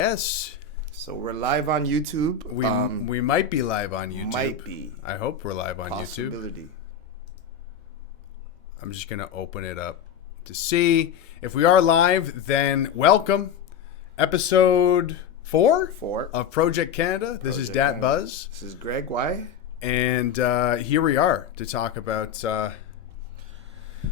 Yes. So we're live on YouTube. We might be live on YouTube. Might be. I hope we're live on YouTube. Possibility. I'm just going to open it up to see. If we are live, then welcome. Episode 4 of Project Canada. This is Dat Buzz. This is Greg. Why? And here we are to talk about,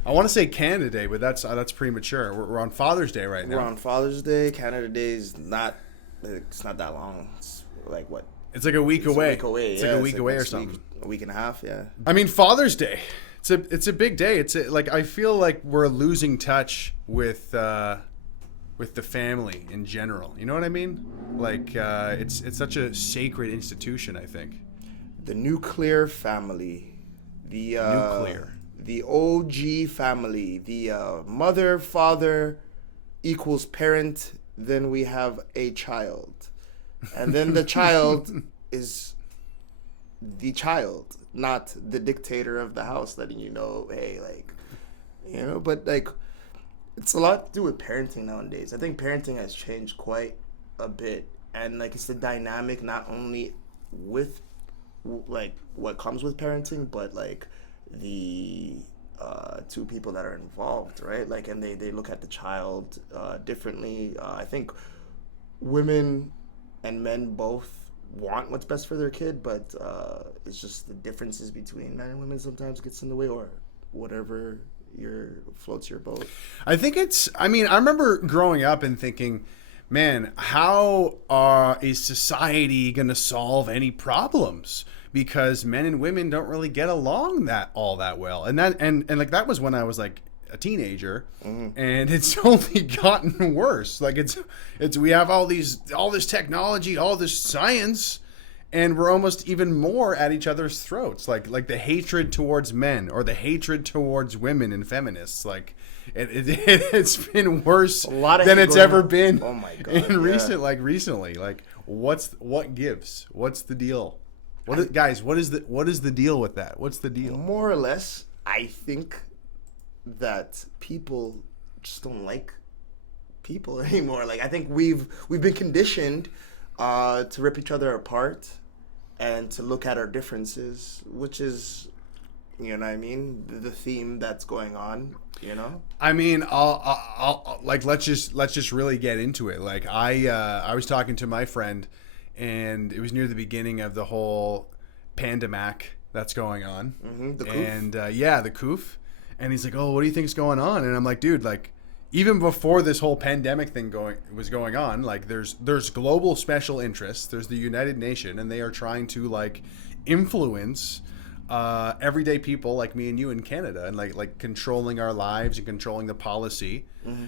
I want to say Canada Day, but that's premature. We're on Father's Day right now. We're on Father's Day. Canada Day is not that long. It's like what? It's like a week away. It's like a week away or something. A week and a half, yeah. I mean, Father's Day. It's a big day. Like I feel like we're losing touch with the family in general. You know what I mean? Like it's such a sacred institution, I think. The nuclear family. The OG family. The mother, father equals parent. Then we have a child. And then the child is the child, not the dictator of the house letting you know, hey, like, you know, but like, it's a lot to do with parenting nowadays. I think parenting has changed quite a bit. And like, it's the dynamic not only with like what comes with parenting, but like the two people that are involved, right? Like, and they look at the child differently. I think women and men both want what's best for their kid, but it's just the differences between men and women sometimes gets in the way, or whatever floats your boat. I think I remember growing up and thinking, man, how is society going to solve any problems? Because men and women don't really get along all that well. And like that was when I was like a teenager, and it's only gotten worse. Like it's we have all this technology, all this science, and we're almost even more at each other's throats. Like the hatred towards men or the hatred towards women and feminists. Like it's been worse than it's ever been. Oh my God! Recently. Like what gives? What's the deal? What is the deal with that? What's the deal? More or less, I think that people just don't like people anymore. Like, I think we've been conditioned to rip each other apart and to look at our differences, which is, you know what I mean, the theme that's going on, you know? I mean, I'll like let's just really get into it. Like I was talking to my friend, and it was near the beginning of the whole pandemic that's going on. The coof. And the coof. And he's like, oh, what do you think's going on? And I'm like, dude, like, even before this whole pandemic thing was going on, like, there's global special interests. There's the United Nations, and they are trying to, like, influence everyday people like me and you in Canada, and like controlling our lives and controlling the policy.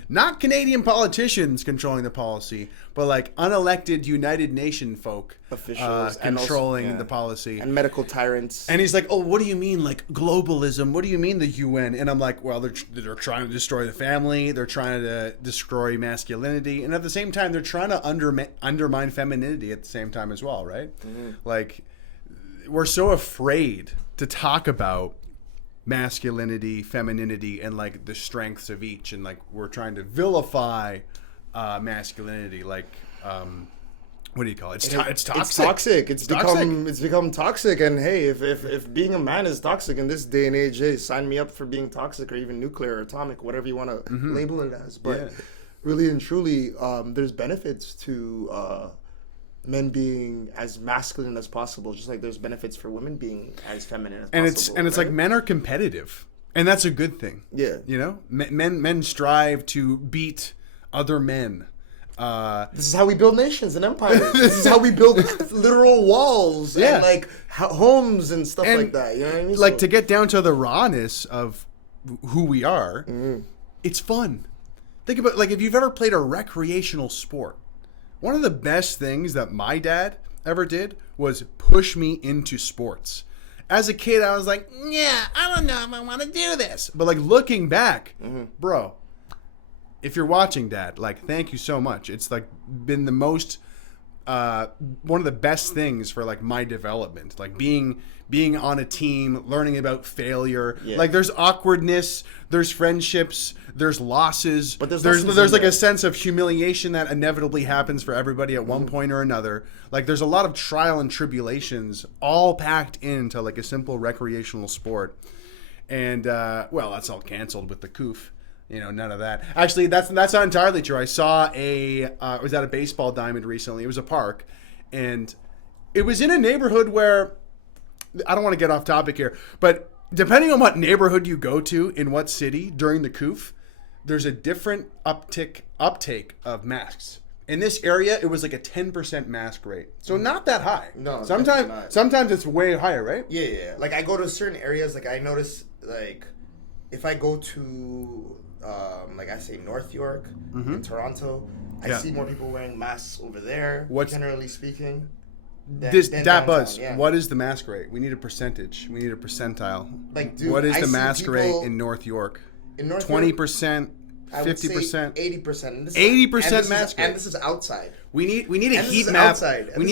Not Canadian politicians controlling the policy, but like unelected United Nations folk, officials controlling the policy, and medical tyrants. And he's like, oh, what do you mean, like globalism? What do you mean the UN? And I'm like, well, they're trying to destroy the family. They're trying to destroy masculinity, and at the same time, they're trying to undermine femininity at the same time as well, right? Like, we're so afraid to talk about masculinity, femininity, and like the strengths of each, and like we're trying to vilify masculinity. Like, what do you call it? It's toxic. It's toxic. It's become toxic. And hey, if being a man is toxic in this day and age, hey, sign me up for being toxic, or even nuclear or atomic, whatever you want to label it as. But really and truly, there's benefits to men being as masculine as possible, just like there's benefits for women being as feminine as possible. And it's right? Like, men are competitive, and that's a good thing. Yeah, you know, men strive to beat other men. This is how we build nations and empires. This is how we build literal walls and like homes and stuff like that. You know what I mean? Like, to get down to the rawness of who we are, it's fun. Think about, like, if you've ever played a recreational sport. One of the best things that my dad ever did was push me into sports. As a kid, I was like, yeah, I don't know if I want to do this. But like, looking back, bro, if you're watching, Dad, like, thank you so much. It's like been the most one of the best things for like my development, like being on a team, learning about failure. Yeah. Like there's awkwardness, there's friendships, there's losses, But there's like a sense of humiliation that inevitably happens for everybody at one point or another. Like there's a lot of trial and tribulations all packed into like a simple recreational sport. And well, that's all canceled with the coof. You know, none of that. Actually, that's not entirely true. I saw I was at a baseball diamond recently. It was a park, and it was in a neighborhood where, I don't want to get off topic here, but depending on what neighborhood you go to in what city during the coof, there's a different uptake of masks. In this area, it was like a 10% mask rate, so not that high. No, sometimes it's way higher, right? Yeah. Like I go to certain areas, like I notice, like if I go to like I say North York in Toronto, I see more people wearing masks over there. Generally speaking, that buzz. Yeah. What is the mask rate? We need a percentage. We need a percentile. Like, dude, what is the mask rate in North York? In North 20%, 50%, 80%. 80% mask rate. And this is outside. We need a heat map. We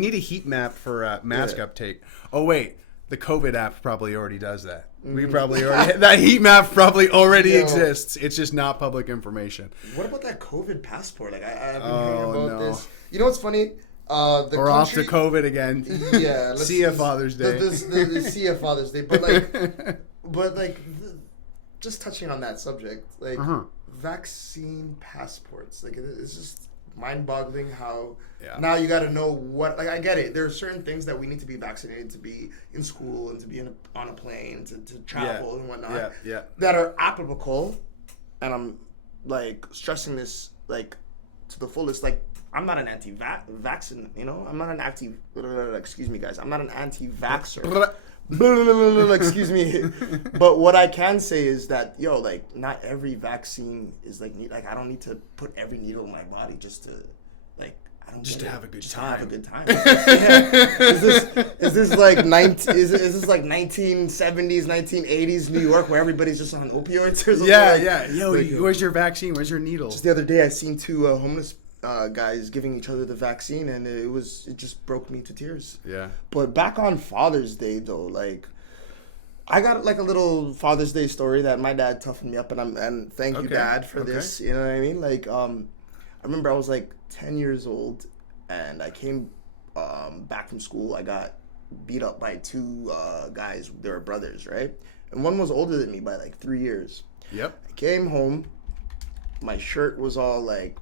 need a heat map for mask uptake. Oh wait, the COVID app probably already does that. We probably already that heat map probably already exists. It's just not public information. What about that COVID passport? Like I've been hearing about this. You know what's funny? We're off to COVID again. Yeah. See ya Father's Day. See ya Father's Day. But like, just touching on that subject, like vaccine passports. Like it's just mind-boggling how now you got to know what. Like I get it. There are certain things that we need to be vaccinated to be in school and to be on a plane to travel and whatnot. That are applicable, and I'm like stressing this like to the fullest. Like I'm not an anti-vaccine. You know, I'm not an excuse me, guys. I'm not an anti-vaxxer. Excuse me. But what I can say is that like not every vaccine is like I don't need to put every needle in my body just to like to have a good time. Is this like 1970s, 1980s New York where everybody's just on opioids or something? Yeah. Yo, where's your vaccine? Where's your needle? Just the other day I seen two homeless guys giving each other the vaccine, and it just broke me to tears. Yeah. But back on Father's Day though, like I got like a little Father's Day story that my dad toughened me up, and thank you, Dad, for this. You know what I mean? Like I remember I was like 10 years old, and I came back from school. I got beat up by two guys. They were brothers, right? And one was older than me by like 3 years. Yep. I came home. My shirt was all like,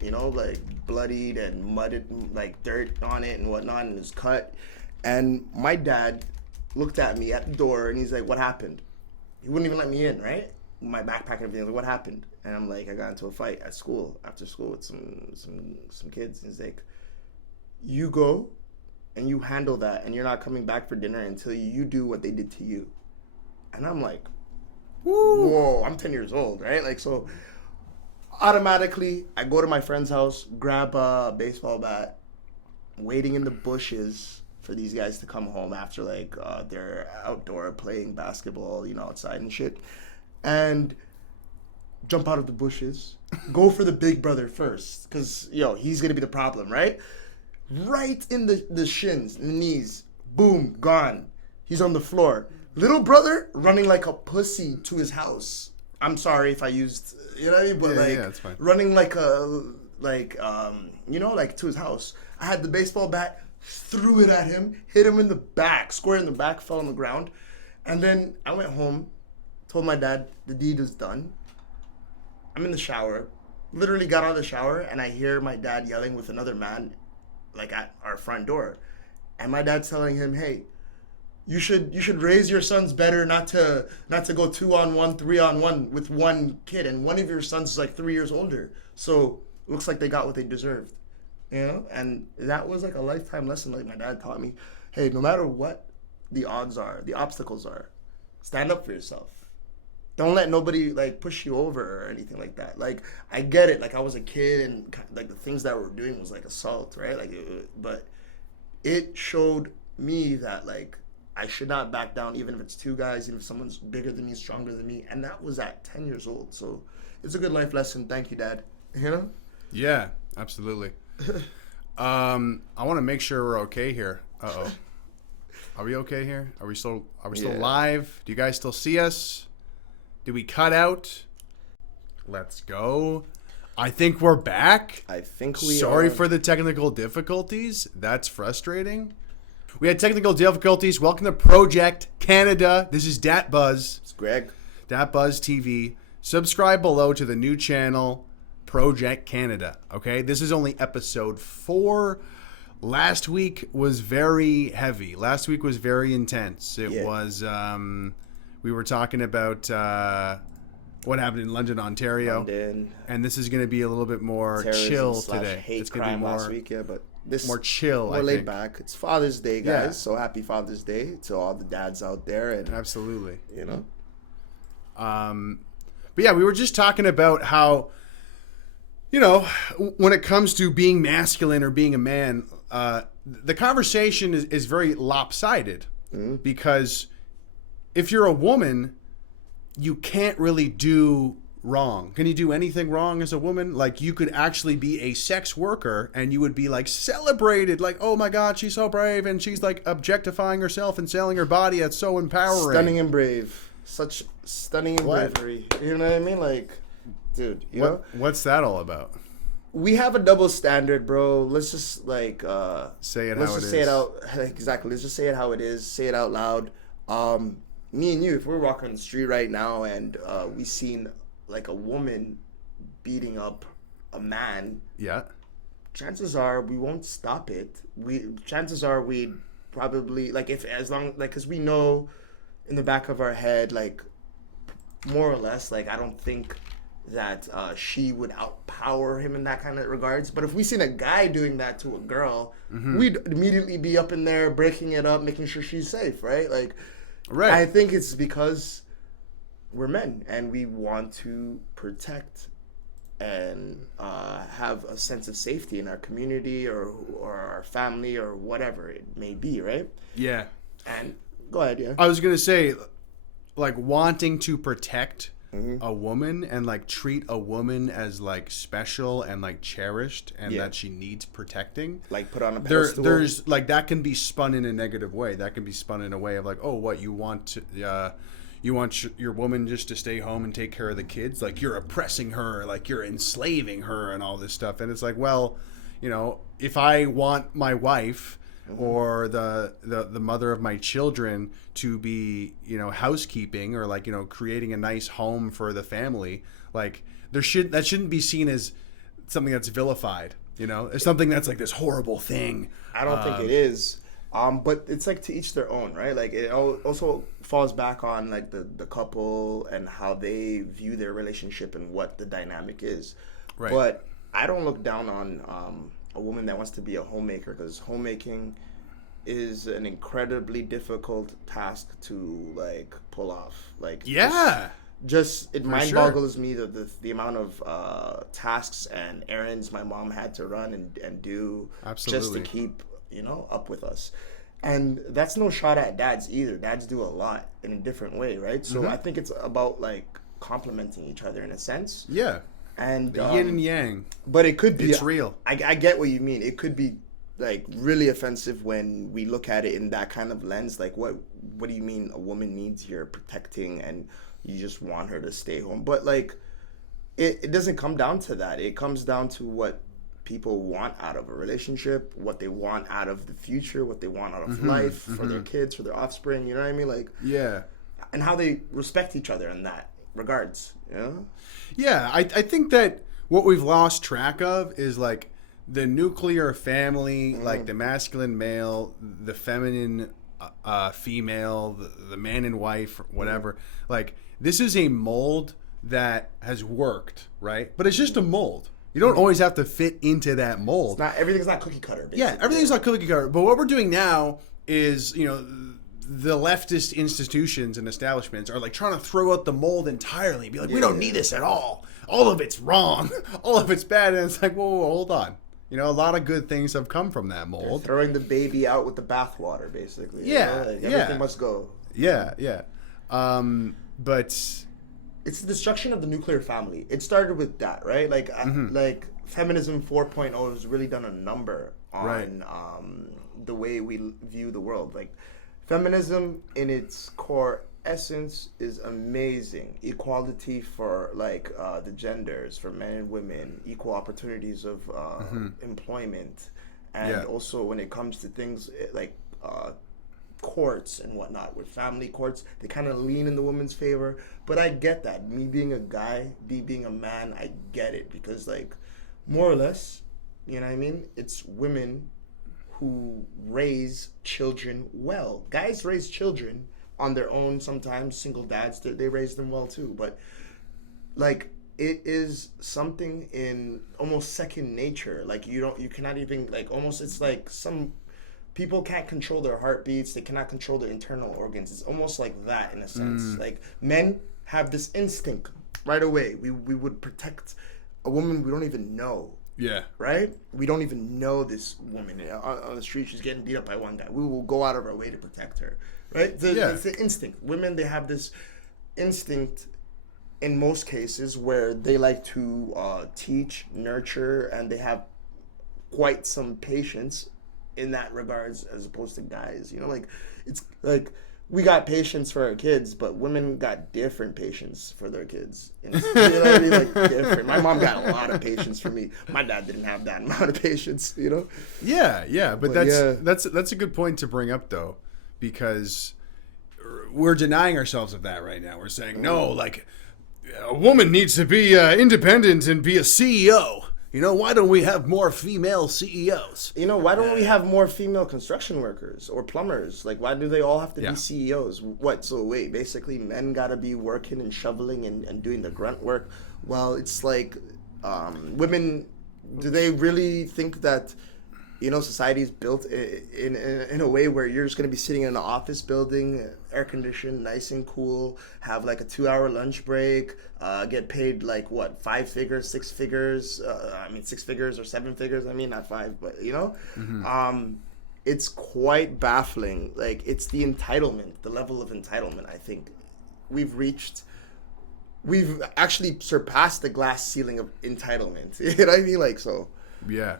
like bloodied and mudded, like dirt on it and whatnot, and it was cut. And my dad looked at me at the door, and he's like, "What happened?" He wouldn't even let me in, right? My backpack and everything. Like, what happened? And I'm like, I got into a fight at school, after school, with some kids. And he's like, "You go and you handle that, and you're not coming back for dinner until you do what they did to you." And I'm like, whoa, I'm 10 years old, right? Like, so automatically, I go to my friend's house, grab a baseball bat, waiting in the bushes for these guys to come home after like they're outdoor playing basketball, outside and shit, and jump out of the bushes, go for the big brother first, because he's gonna be the problem, right? Right in the shins, the knees, boom, gone. He's on the floor. Little brother running like a pussy to his house. I'm sorry if I used, what I mean? But it's fine. Running like to his house. I had the baseball bat, threw it at him, hit him in the back, square in the back, fell on the ground. And then I went home, told my dad the deed was done. I'm in the shower, literally got out of the shower, and I hear my dad yelling with another man, like at our front door. And my dad's telling him, "Hey, you should raise your sons better, not to go 2-on-1, 3-on-1 with one kid, and one of your sons is like 3 years older. So looks like they got what they deserved." And that was like a lifetime lesson. Like my dad taught me, hey, no matter what the odds are, the obstacles are, stand up for yourself. Don't let nobody like push you over or anything like that. Like I get it. Like I was a kid, and like the things that we're doing was like assault, right? But it showed me that like I should not back down, even if it's two guys, even if someone's bigger than me, stronger than me. And that was at 10 years old. So it's a good life lesson. Thank you, Dad. Yeah, absolutely. I want to make sure we're okay here. Uh-oh. Are we okay here? Are we still Yeah. live? Do you guys still see us? Did we cut out? Let's go. I think we're back. I think we Sorry are. for the technical difficulties. That's frustrating. We had technical difficulties. Welcome to Project Canada. This is Dat Buzz. It's Greg. Dat Buzz TV. Subscribe below to the new channel, Project Canada. Okay, this is only episode 4. Last week was very heavy. Last week was very intense. It was. We were talking about what happened in London, Ontario, London. and this is going to be a little bit more Terrorism chill slash today. Hate It's going to crime be more last week, yeah, but this more chill. more I laid think. back. It's Father's Day, guys. Yeah. So happy Father's Day to all the dads out there, and Absolutely. you know, But yeah, we were just talking about how, you know, when it comes to being masculine or being a man, the conversation is very lopsided because if you're a woman, you can't really do wrong. Can you do anything wrong as a woman? Like, you could actually be a sex worker and you would be like celebrated, like, oh my God, she's so brave, and she's like objectifying herself and selling her body. That's so empowering. stunning and brave. Such stunning and What? bravery. You know what I mean? Like, dude, you know, What's that all about? we have a double standard, bro. Let's just like Say it let's how just it say is. it out. Exactly. Let's just say it how it is. Say it out loud. Me and you, if we're walking the street right now and we seen like a woman beating up a man, Yeah. chances are we won't stop it. Chances are we'd probably like because we know in the back of our head, like, more or less, like, I don't think that she would outpower him in that kind of regards. But if we seen a guy doing that to a girl, we'd immediately be up in there breaking it up, making sure she's safe, right? Like, Right. I think it's because we're men and we want to protect and have a sense of safety in our community or our family or whatever it may be, right? Yeah. And go ahead, yeah. I was going to say, like, wanting to protect a woman and like treat a woman as like special and like cherished and Yeah. that she needs protecting. Like, put on a pedestal. There's like, that can be spun in a negative way. That can be spun in a way of like, oh, what you want to, you want your woman just to stay home and take care of the kids, like you're oppressing her, like you're enslaving her and all this stuff. And it's like, well, you know, if I want my wife or the mother of my children to be, you know, housekeeping or like, you know, creating a nice home for the family, like that shouldn't be seen as something that's vilified, you know. It's something that's like this horrible thing. I don't think it is. But it's like to each their own, right? Like, it also falls back on like the couple and how they view their relationship and what the dynamic is. Right. But I don't look down on a woman that wants to be a homemaker, because homemaking is an incredibly difficult task to like pull off. Like, Yeah. just it mind sure. boggles me the amount of tasks and errands my mom had to run and do just Absolutely. to keep, you know, up with us. And that's no shot at dads either. Dads do a lot in a different way, right? So I think it's about like complementing each other in a sense. Yeah. And Yin and yang. but it could be It's real. I get what you mean. It could be like really offensive when we look at it in that kind of lens. Like, what do you mean a woman needs your protecting and you just want her to stay home? But like, it doesn't come down to that. It comes down to what people want out of a relationship, what they want out of the future, what they want out of life for their kids, for their offspring. You know what I mean? Like, Yeah. and how they respect each other in that regards. You know? Yeah, I think that what we've lost track of is like the nuclear family, like the masculine male, the feminine female, the man and wife, whatever. Like, this is a mold that has worked, right? But it's just a mold. You don't always have to fit into that mold. Not everything's not cookie cutter. Basically. Yeah, everything's not cookie cutter. But what we're doing now is, you know, the leftist institutions and establishments are like trying to throw out the mold entirely. Be like, we don't need this at all. All of it's wrong. All of it's bad. And it's like, whoa, hold on. You know, a lot of good things have come from that mold. Throwing the baby out with the bathwater, basically. you Yeah, know? Like, yeah. everything must go. Yeah, yeah. But It's the destruction of the nuclear family. It started with that, right? Like, like feminism 4.0 has really done a number on Right. The way we view the world. Like, feminism in its core essence is amazing. Equality for like the genders, for men and women, equal opportunities of employment, and Yeah. also when it comes to things like courts and whatnot, with family courts, they kind of lean in the woman's favor. But I get that. Me being a guy, being a man, I get it, because like, more or less, you know what I mean? It's women who raise children well. Guys raise children on their own sometimes, single dads, they raise them well too. But like, it is something in almost second nature. Like, you cannot even, like, almost, it's like some people can't control their heartbeats, they cannot control their internal organs. It's almost like that in a sense. Like, men have this instinct right away. We would protect a woman we don't even know. Yeah. Right? We don't even know this woman on the street. She's getting beat up by one guy. We will go out of our way to protect her. Right? It's the instinct. Women, they have this instinct in most cases where they like to teach, nurture, and they have quite some patience in that regards, as opposed to guys. You know, like, it's like, we got patience for our kids, but women got different patience for their kids. You know what I mean? Like, different. My mom got a lot of patience for me. My dad didn't have that amount of patience, you know? Yeah, but that's a good point to bring up, though, because we're denying ourselves of that right now. We're saying, no, like, a woman needs to be independent and be a CEO. You know, why don't we have more female CEOs? You know, why don't we have more female construction workers or plumbers? Like, why do they all have to be CEOs? What? So wait, basically men gotta be working and shoveling and doing the grunt work. Well, it's like, women, do they really think that, you know, society is built in a way where you're just going to be sitting in an office building, air conditioned, nice and cool, have like a 2-hour lunch break, get paid like what, 5 figures, 6 figures, 6 figures or 7 figures. I mean, not 5, but you know, it's quite baffling. Like, it's the entitlement, the level of entitlement. I think we've actually surpassed the glass ceiling of entitlement. You know what I mean? Like, so. Yeah.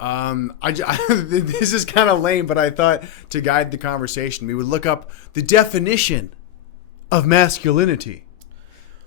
This is kind of lame, but I thought to guide the conversation, we would look up the definition of masculinity,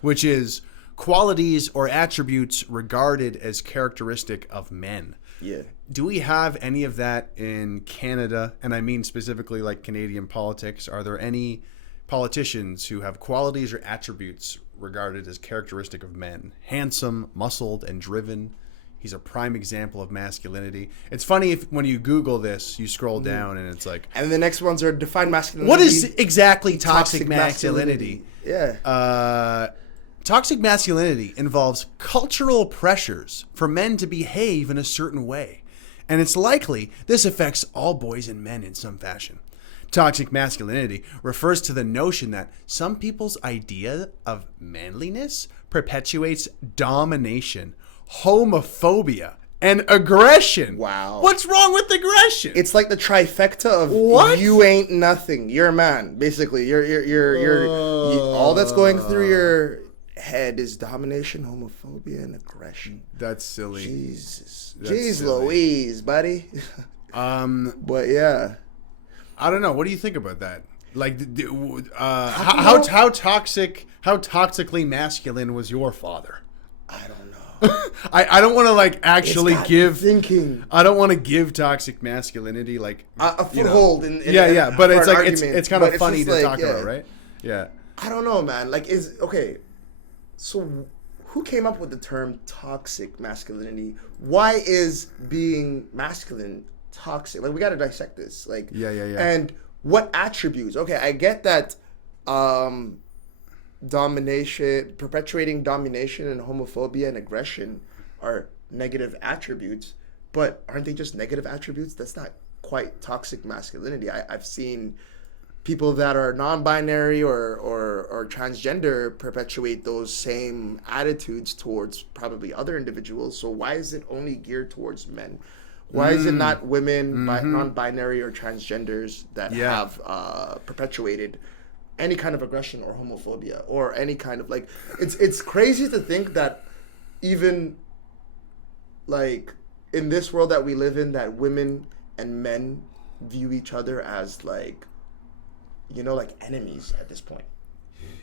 which is qualities or attributes regarded as characteristic of men. Yeah. Do we have any of that in Canada? And I mean specifically like Canadian politics. Are there any politicians who have qualities or attributes regarded as characteristic of men? Handsome, muscled, and driven. He's a prime example of masculinity. It's funny when you Google this, you scroll down and it's like... And the next ones are define masculinity. What is exactly toxic masculinity? Yeah. Toxic masculinity involves cultural pressures for men to behave in a certain way. And it's likely this affects all boys and men in some fashion. Toxic masculinity refers to the notion that some people's idea of manliness perpetuates domination, homophobia, and aggression. Wow. What's wrong with aggression? It's like the trifecta of what? You ain't nothing. You're a man. Basically, you're all that's going through your head is domination, homophobia, and aggression. That's silly. Jesus. That's Jeez silly. Louise, buddy. But yeah. I don't know. What do you think about that? Like, how toxically masculine was your father? I don't know. I don't want to like actually give thinking. I don't want to give toxic masculinity like a foothold but it's like argument, it's kind of funny to talk about, right? Yeah. I don't know, man. Like, so who came up with the term toxic masculinity? Why is being masculine toxic? Like, we got to dissect this. Like, yeah. And what attributes? Okay, I get that. Domination, perpetuating domination and homophobia and aggression are negative attributes, but aren't they just negative attributes? That's not quite toxic masculinity. I've seen people that are non-binary or transgender perpetuate those same attitudes towards probably other individuals. So why is it only geared towards men? Why is it not women, non-binary or transgenders that have perpetuated any kind of aggression or homophobia or any kind of, like, it's crazy to think that even like in this world that we live in, that women and men view each other as like, like enemies at this point.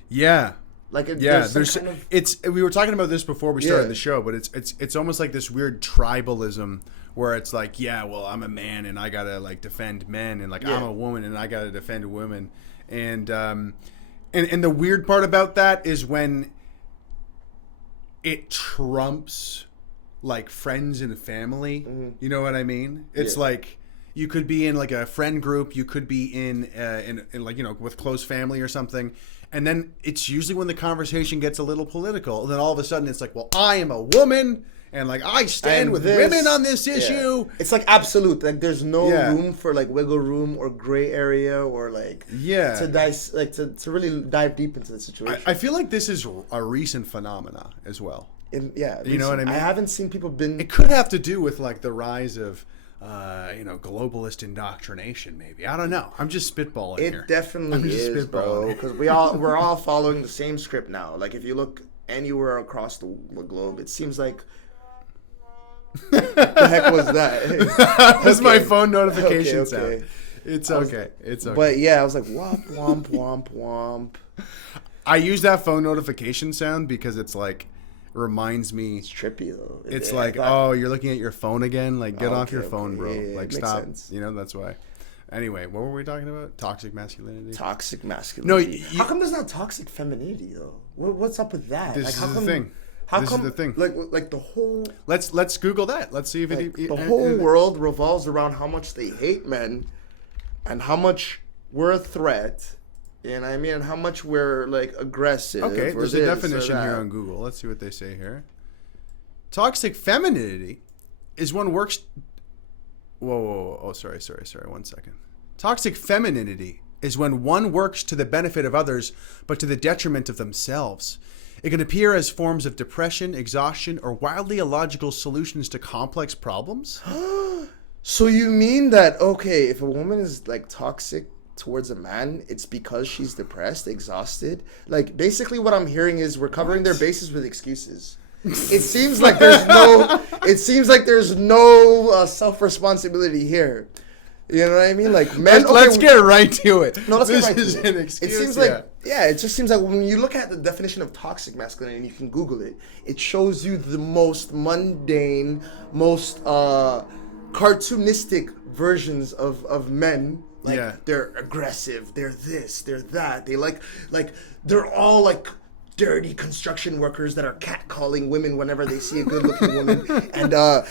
Yeah. Like there's kind of... we were talking about this before we started the show, but it's almost like this weird tribalism where it's like, well, I'm a man and I gotta like defend men, and like I'm a woman and I gotta defend women, and the weird part about that is when it trumps like friends and family. You know what I mean? It's like you could be in like a friend group, you could be in like, with close family or something, and then it's usually when the conversation gets a little political, and then all of a sudden it's like, well, I am a woman and like I stand with women on this issue. It's like absolute, like there's no room for like wiggle room or gray area or like to really dive deep into the situation. I feel like this is a recent phenomena as well. You know what I mean? I haven't seen people It could have to do with like the rise of globalist indoctrination, maybe. I don't know. I'm just spitballing here. It definitely is, bro. Because we're all following the same script now. Like if you look anywhere across the globe, it seems like. What the heck was that? That's my phone notification sound. It's okay. It's okay. But yeah, I was like, womp womp womp womp. I use that phone notification sound because it's like. Reminds me, it's trippy though. It's like, oh, you're looking at your phone again. Like, get off your phone, bro. Like, stop. Sense. That's why. Anyway, what were we talking about? Toxic masculinity. Toxic masculinity. No, how come there's not toxic femininity though? What's up with that? This is the thing. This is the thing. Like the whole. Let's Google that. Let's see if the whole world revolves around how much they hate men, and how much we're a threat. And I mean, how much we're like aggressive. Okay, there's a definition here on Google. Let's see what they say here. Toxic femininity is when works. Whoa. Oh, sorry. 1 second. Toxic femininity is when one works to the benefit of others, but to the detriment of themselves. It can appear as forms of depression, exhaustion, or wildly illogical solutions to complex problems. So you mean that, okay, if a woman is like toxic towards a man, it's because she's depressed, exhausted? Like basically what I'm hearing is we're covering their bases with excuses. It seems like there's no self-responsibility here. You know what I mean? Like men. Let's get right to it. No, let's this get right is to an it. excuse. It seems like it just seems like when you look at the definition of toxic masculinity, you can Google it. It shows you the most mundane, most cartoonistic versions of men. Like they're aggressive, they're this, they're that. They like they're all like dirty construction workers that are catcalling women whenever they see a good-looking woman. And they're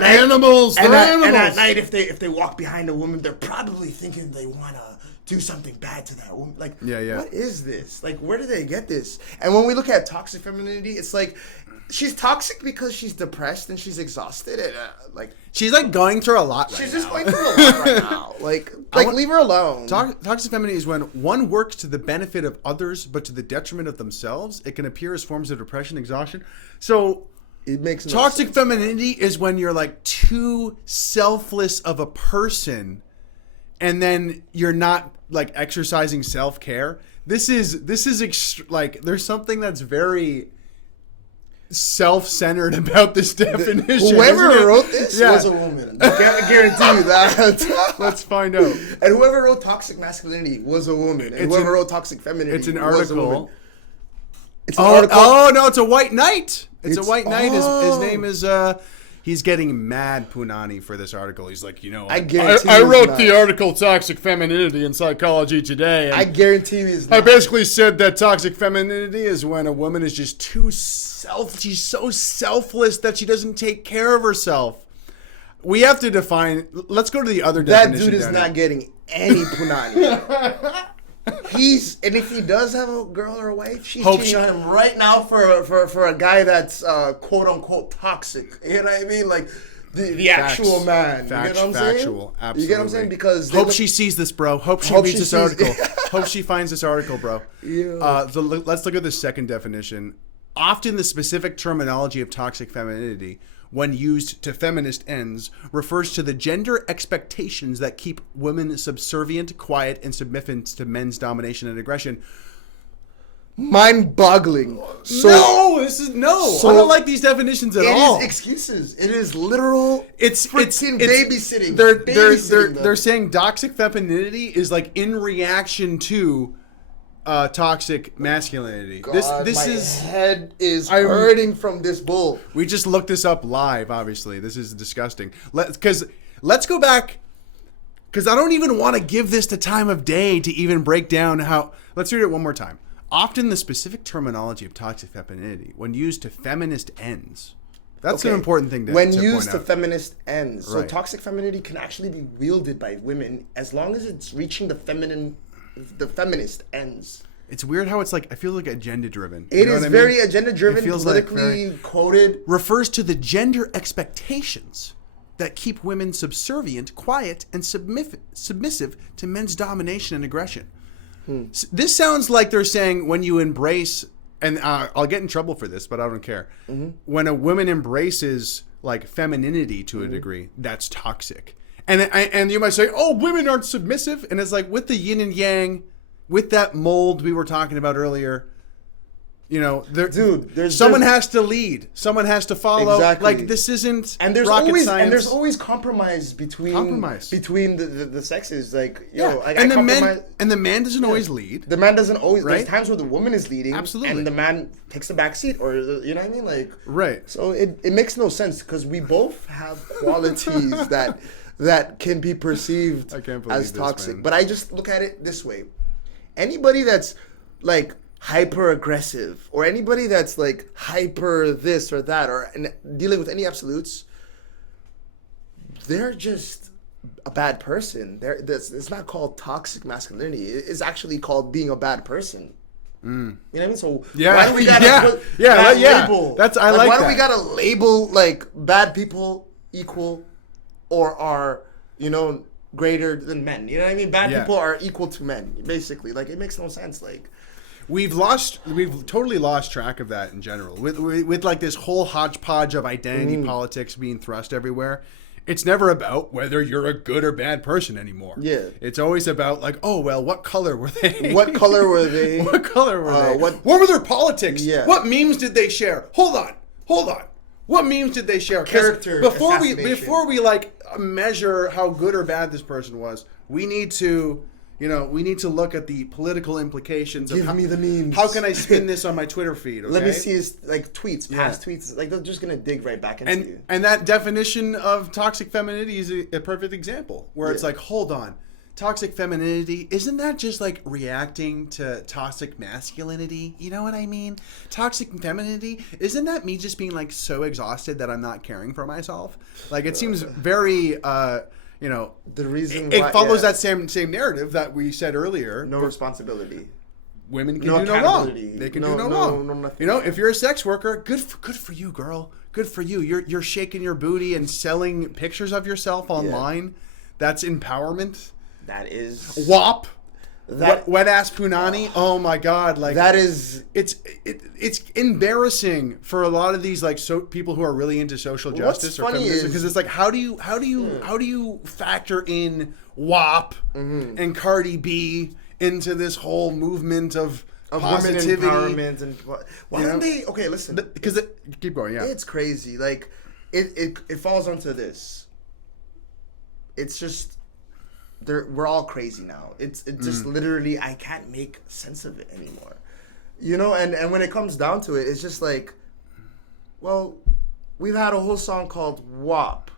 animals. And at night, if they walk behind a woman, they're probably thinking they wanna do something bad to that woman. Like, what is this? Like, where did they get this? And when we look at toxic femininity, it's like she's toxic because she's depressed and she's exhausted and she's like going through a lot right now. She's just going through a lot right now. Like leave her alone. Toxic femininity is when one works to the benefit of others but to the detriment of themselves. It can appear as forms of depression, exhaustion. So it makes no toxic sense. femininity is when you're like too selfless of a person and then you're not like exercising self-care. This is like there's something that's very self-centered about this definition. Whoever wrote this was a woman. I guarantee you that. Let's find out. And whoever wrote toxic masculinity was a woman. And whoever wrote toxic femininity it's an was a woman. article. It's an article. Oh no, it's a white knight. It's a white knight. His name is he's getting mad Punani for this article. He's like, I wrote the article Toxic Femininity in Psychology Today. I guarantee you he's not. I basically said that toxic femininity is when a woman is just she's so selfless that she doesn't take care of herself. We have to define, let's go to the other definition. That dude is not getting any Punani. And if he does have a girl or a wife, she's cheating on him right now for a guy that's quote unquote toxic. You know what I mean? Like the actual man. You get what I'm saying? Absolutely. You get what I'm saying? Because hope she sees this, bro. Hope she reads this article. Hope she finds this article, bro. Yeah. Let's look at the second definition. Often the specific terminology of toxic femininity, when used to feminist ends, refers to the gender expectations that keep women subservient, quiet, and submissive to men's domination and aggression. mind-boggling. So no, this is no. I don't like these definitions at all. It is excuses. It is literal. It's babysitting. They're saying toxic femininity is like in reaction to toxic masculinity. God, this my is head is hurting from this bull. We just looked this up live. Obviously, this is disgusting. Let's go back. Because I don't even want to give this the time of day to even break down how. Let's read it one more time. Often the specific terminology of toxic femininity, when used to feminist ends. That's an important thing to when to used point to out. feminist ends. So Right. toxic femininity can actually be wielded by women as long as it's reaching the feminist ends. It's weird how it's like, I feel like agenda driven. It is very agenda driven, It feels politically like quoted. refers to the gender expectations that keep women subservient, quiet, and submissive to men's domination and aggression. This sounds like they're saying when you embrace, and I'll get in trouble for this, but I don't care. When a woman embraces like femininity to a degree, that's toxic. And you might say, oh, women aren't submissive. And it's like with the yin and yang, with that mold we were talking about earlier, you know, someone has to lead, someone has to follow. Exactly. Like this isn't And there's rocket always science. and there's always compromise between the sexes. Like the man doesn't always lead. The man doesn't always. Right? There's times where the woman is leading, Absolutely. and the man takes the back seat, or you know what I mean, like Right. So it makes no sense because we both have qualities that can be perceived I can't believe as this, toxic. man. But I just look at it this way: anybody that's like hyper aggressive, or anybody that's like hyper this or that, or dealing with any absolutes, they're just a bad person. It's not called toxic masculinity. It's actually called being a bad person. You know what I mean? So why do we gotta put that label? I like why that. do we gotta label like bad people equal or are, you know, greater than men? You know what I mean? Bad people are equal to men, basically. Like it makes no sense. Like We've totally lost track of that in general. With like this whole hodgepodge of identity politics being thrust everywhere. It's never about whether you're a good or bad person anymore. Yeah. It's always about like, oh, well, what color were they? What color were they? What color were they? What were their politics? Yeah. What memes did they share? Hold on. What memes did they share? 'Cause Character before we like measure how good or bad this person was, we need to look at the political implications Give me the memes. How can I spin this on my Twitter feed? Okay? Let me see his like tweets, past tweets. Like they're just gonna dig right back into you. And that definition of toxic femininity is a perfect example where it's like, hold on, toxic femininity, isn't that just like reacting to toxic masculinity? You know what I mean? Toxic femininity, isn't that me just being like so exhausted that I'm not caring for myself? Like it seems very you know, the reason it follows that same narrative that we said earlier. No responsibility. Women can do no wrong. They can do no wrong. Nothing. You know, if you're a sex worker, good for you, girl. Good for you. You're shaking your booty and selling pictures of yourself online. That's empowerment. That is WAP. Wet ass punani. Oh my god! Like that is. It's embarrassing for a lot of these like people who are really into social justice or feminism, because it's like how do you factor in WAP and Cardi B into this whole movement of positivity, women empowerment, and why don't they? Okay, listen. Because keep going. Yeah, it's crazy. Like it falls onto this. It's just. We're all crazy now. It's just literally I can't make sense of it anymore. You know, and when it comes down to it, it's just like, well, we've had a whole song called WAP,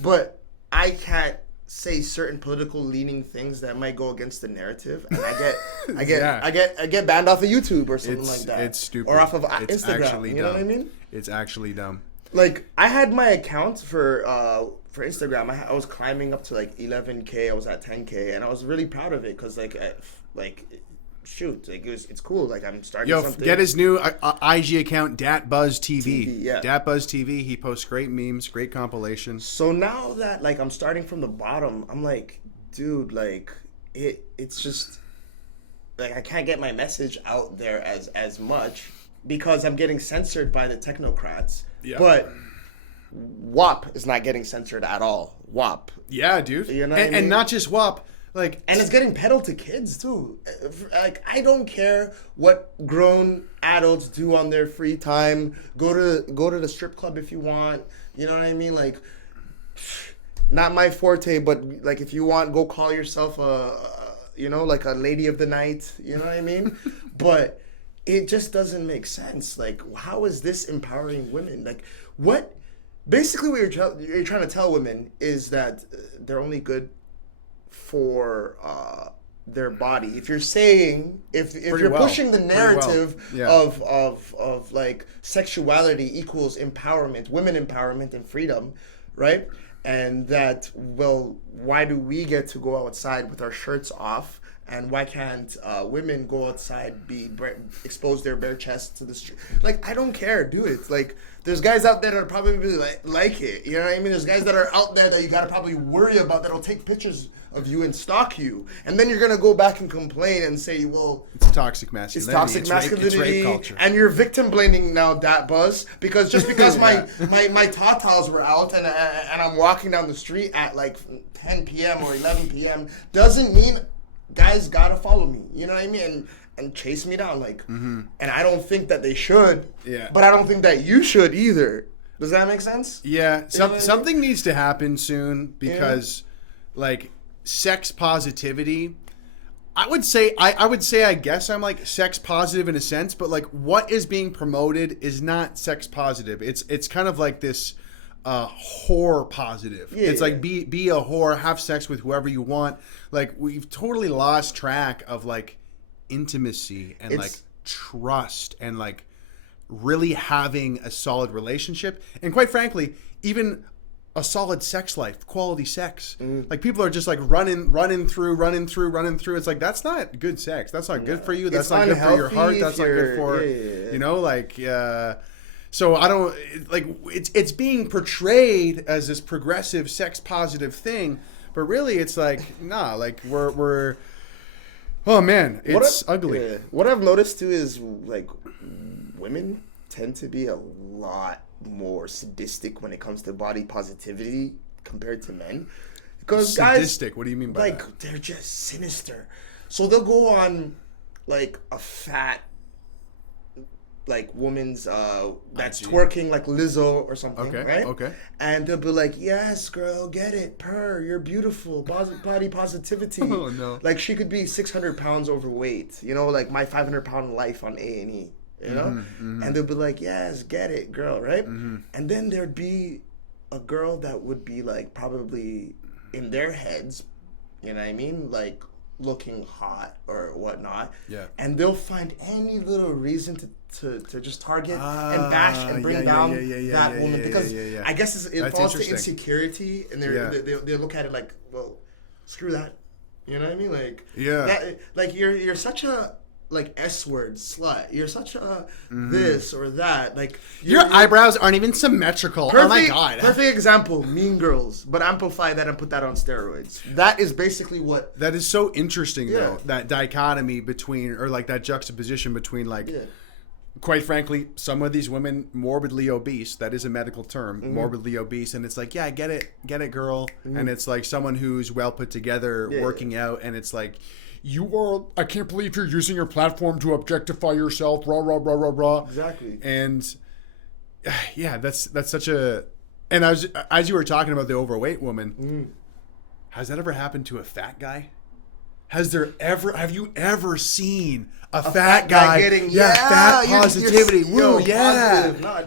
but I can't say certain political leaning things that might go against the narrative, and I get banned off of YouTube or something like that. It's stupid. Or off of it's Instagram. Actually you know dumb. what I mean? It's actually dumb. Like I had my account for Instagram. I was climbing up to like 11K. I was at 10K, and I was really proud of it because shoot, like it's cool. Like I'm starting something. Get his new IG account, DatBuzzTV. Yeah. DatBuzzTV. He posts great memes, great compilations. So now that like I'm starting from the bottom, I'm like, dude, like it's just like I can't get my message out there as much because I'm getting censored by the technocrats. Yeah. But WAP is not getting censored at all. WAP. Yeah, dude. You know what I mean? And not just WAP. Like, And it's getting peddled to kids too. Like, I don't care what grown adults do on their free time. Go to the strip club if you want. You know what I mean? Like, not my forte, but like if you want, go call yourself like a lady of the night. You know what I mean? But it just doesn't make sense. Like, how is this empowering women? Like, what? Basically, what you're trying to tell women is that they're only good for their body. If you're saying, if you're pushing the narrative of like sexuality equals empowerment, women empowerment and freedom, right? And that, well, why do we get to go outside with our shirts off? And why can't women go outside, expose their bare chests to the street? Like, I don't care, do it. Like, there's guys out there that are probably really like it. You know what I mean? There's guys that are out there that you gotta probably worry about that'll take pictures of you and stalk you. And then you're gonna go back and complain and say, well, it's toxic masculinity. It's toxic masculinity. It's rape culture. And you're victim blaming now, that Buzz, because just because my tatas were out and I'm walking down the street at like 10 p.m. or 11 p.m. doesn't mean guys gotta follow me, you know what I mean, and chase me down, like, and I don't think that they should, but I don't think that you should either. Does that make sense? Yeah, something needs to happen soon because, like, sex positivity. I would say I guess I'm like sex positive in a sense, but like what is being promoted is not sex positive. It's kind of like this. Whore positive. It's like be a whore, have sex with whoever you want. Like, we've totally lost track of like intimacy and like trust and like really having a solid relationship, and quite frankly, even a solid sex life, quality sex. Like, people are just like running through. It's like, that's not good sex. That's not good for you. That's not good for your heart. That's not good for you know, like so I don't like it's being portrayed as this progressive sex positive thing, but really it's like, nah, like we're oh man, it's ugly. Yeah. What I've noticed too is like women tend to be a lot more sadistic when it comes to body positivity compared to men. Because sadistic, what do you mean by that? Like, they're just sinister. So they'll go on like a fat like woman's that's twerking like Lizzo or something, right? Okay. And they'll be like, "Yes, girl, get it, purr, you're beautiful, body positivity." Oh no! Like, she could be 600 pounds overweight, you know, like my 500-pound life on A&E, you know. And they'll be like, "Yes, get it, girl," right? And then there'd be a girl that would be like probably in their heads, you know what I mean, like looking hot or whatnot. Yeah. And they'll find any little reason to just target and bash and bring down that woman, because I guess it falls to insecurity, and they look at it like, well, screw that, you know what I mean? Like, like you're such a like S-word slut. You're such a this or that. Like, your eyebrows aren't even symmetrical. Oh my god! Perfect example. Mean Girls, but amplify that and put that on steroids. That is basically what. That is so interesting though. That dichotomy between, or like that juxtaposition between, like. Quite frankly, some of these women morbidly obese, that is a medical term, morbidly obese, and it's like, yeah, get it, girl. And it's like someone who's well put together, working out, and it's like, I can't believe you're using your platform to objectify yourself, rah, rah, rah, rah, rah. Exactly. And yeah, that's such a, and as you were talking about the overweight woman, has that ever happened to a fat guy? Have you ever seen a fat guy getting fat positivity? Woo, positive. No,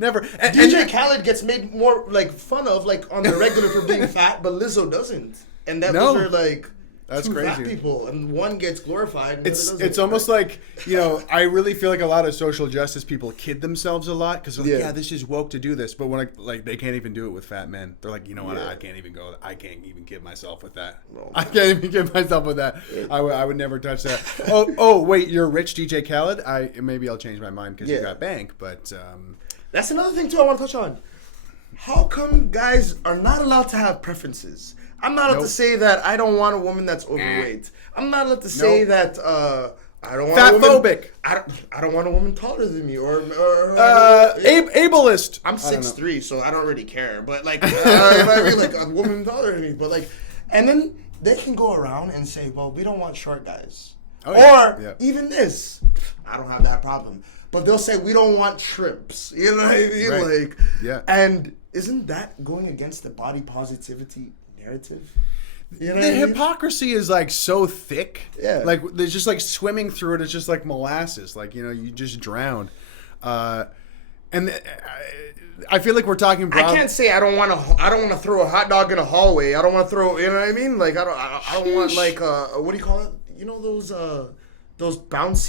never. And DJ Khaled gets made more like fun of like on the regular for being fat, but Lizzo doesn't. And those are like that's two crazy. Fat people, and one gets glorified. And it's almost like, you know, I really feel like a lot of social justice people kid themselves a lot because they're like, this is woke to do this, but when they can't even do it with fat men. They're like, you know what, I can't even give myself with that. No. I can't even give myself with that. I would never touch that. oh wait, you're rich, DJ Khaled? Maybe I'll change my mind because you got bank, but that's another thing too I want to touch on. How come guys are not allowed to have preferences? I'm not allowed to say that I don't want a woman that's overweight. I'm not allowed to say that I don't want fatphobic. I don't want a woman taller than me or ableist. I'm 6'3", so I don't really care. But like, you know what I mean? Like a woman taller than me. But like, And then they can go around and say, well, we don't want short guys. Oh, yeah. Or Yeah. even this, I don't have that problem. But they'll say, we don't want shrimps. You know what I mean? Right. Like, Yeah. And isn't that going against the body positivity narrative? You know The what I mean? hypocrisy is like so thick. Yeah. Like there's just like swimming through it. It's just like molasses. Like, you know, you just drown. I feel like we're talking. I can't say I don't want to throw a hot dog in a hallway. I don't want to throw. You know what I mean? Like I don't want like what do you call it? You know those bounce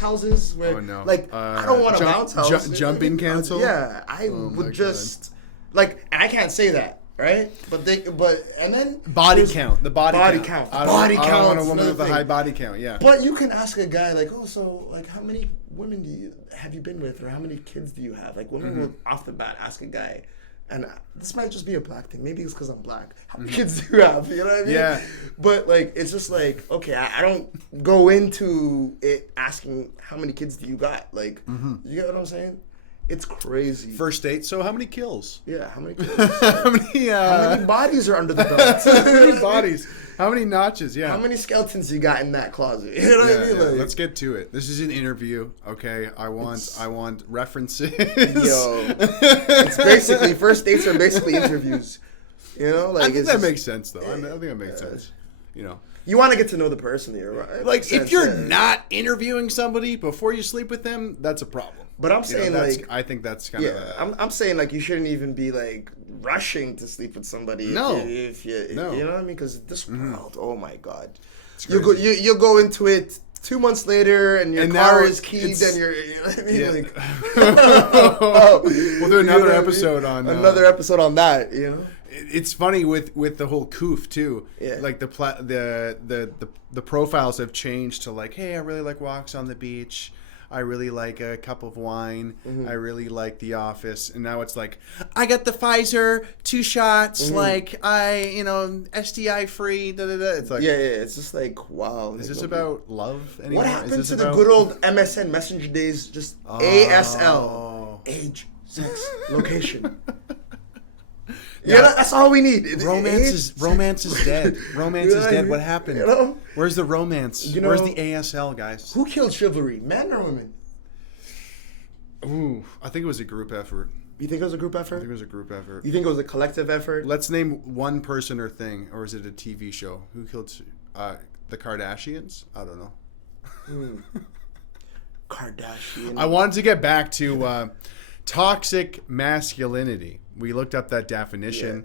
houses where like I don't want a bounce house. Jumping cancel. Yeah, I would just like, and I can't say that. Right, but and then body count. The body count. I don't want a woman with a high body count. Yeah. But you can ask a guy like, oh, so like, how many women have you been with, or how many kids do you have? Like, women will off the bat ask a guy, and this might just be a black thing. Maybe it's because I'm black. How many kids do you have? You know what I mean? Yeah. But like, it's just like, okay, I don't go into it asking how many kids do you got. Like, you get what I'm saying? It's crazy. First date. So how many kills? Yeah, how many kills? How many bodies are under the belt? how many bodies? How many notches? Yeah. How many skeletons you got in that closet? You know what I mean? Yeah. Like, Let's get to it. This is an interview. Okay. I want references. Yo, it's basically first dates are basically interviews. You know, like I think that makes sense though. I think that makes sense. You know. You want to get to know the person here, right? Like if you're not interviewing somebody before you sleep with them, that's a problem. But I'm saying like I think that's kind of I'm saying like you shouldn't even be like rushing to sleep with somebody. No, if you you know what I mean? Because this world, oh my god, you'll go into it 2 months later and your car is keyed and you're you know what I mean? Yeah. Like, we'll do another episode on that. You know. It's funny with the whole coof too. Yeah. Like the profiles have changed to like, hey, I really like walks on the beach. I really like a cup of wine. I really like The Office. And now it's like, I got the Pfizer, 2 shots. Like STI free. Da, da, da. It's like, yeah. It's just like, wow. Is this about love anymore? What happened to the good old MSN Messenger days? Just ASL, age, sex, location. Yeah, that's all we need. Romance is dead. Romance is dead. What happened? You know? Where's the romance? Where's the ASL, guys? Who killed chivalry, men or women? Ooh, I think it was a group effort. You think it was a group effort? I think it was a group effort. You think it was a collective effort? Let's name one person or thing, or is it a TV show? Who killed the Kardashians? I don't know. Kardashian. I wanted to get back to toxic masculinity. We looked up that definition,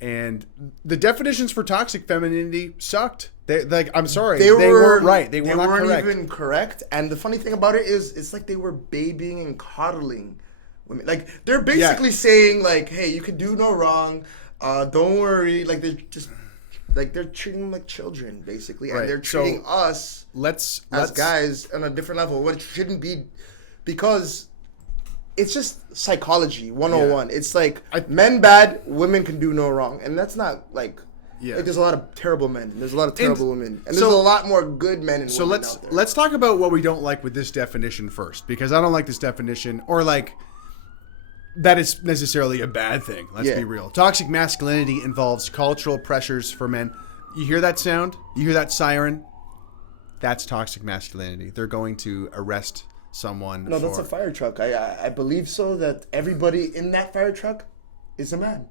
and the definitions for toxic femininity sucked. I'm sorry, they weren't right. They weren't correct. Even correct. And the funny thing about it is, it's like they were babying and coddling women. Like they're basically saying, like, "Hey, you could do no wrong. Don't worry." Like they're treating them like children, basically, and they're treating us as guys on a different level. What it shouldn't be, because it's just psychology 101. Yeah. It's like men bad, women can do no wrong, and that's not like. Yeah. Like there's a lot of terrible men, and there's a lot of terrible women, and there's a lot more good men and women out there. Let's talk about what we don't like with this definition first, because I don't like this definition, or like that is necessarily a bad thing. Let's be real. Toxic masculinity involves cultural pressures for men. You hear that sound? You hear that siren? That's toxic masculinity. They're going to arrest someone. No, that's a fire truck. I believe so, that everybody in that fire truck is a man.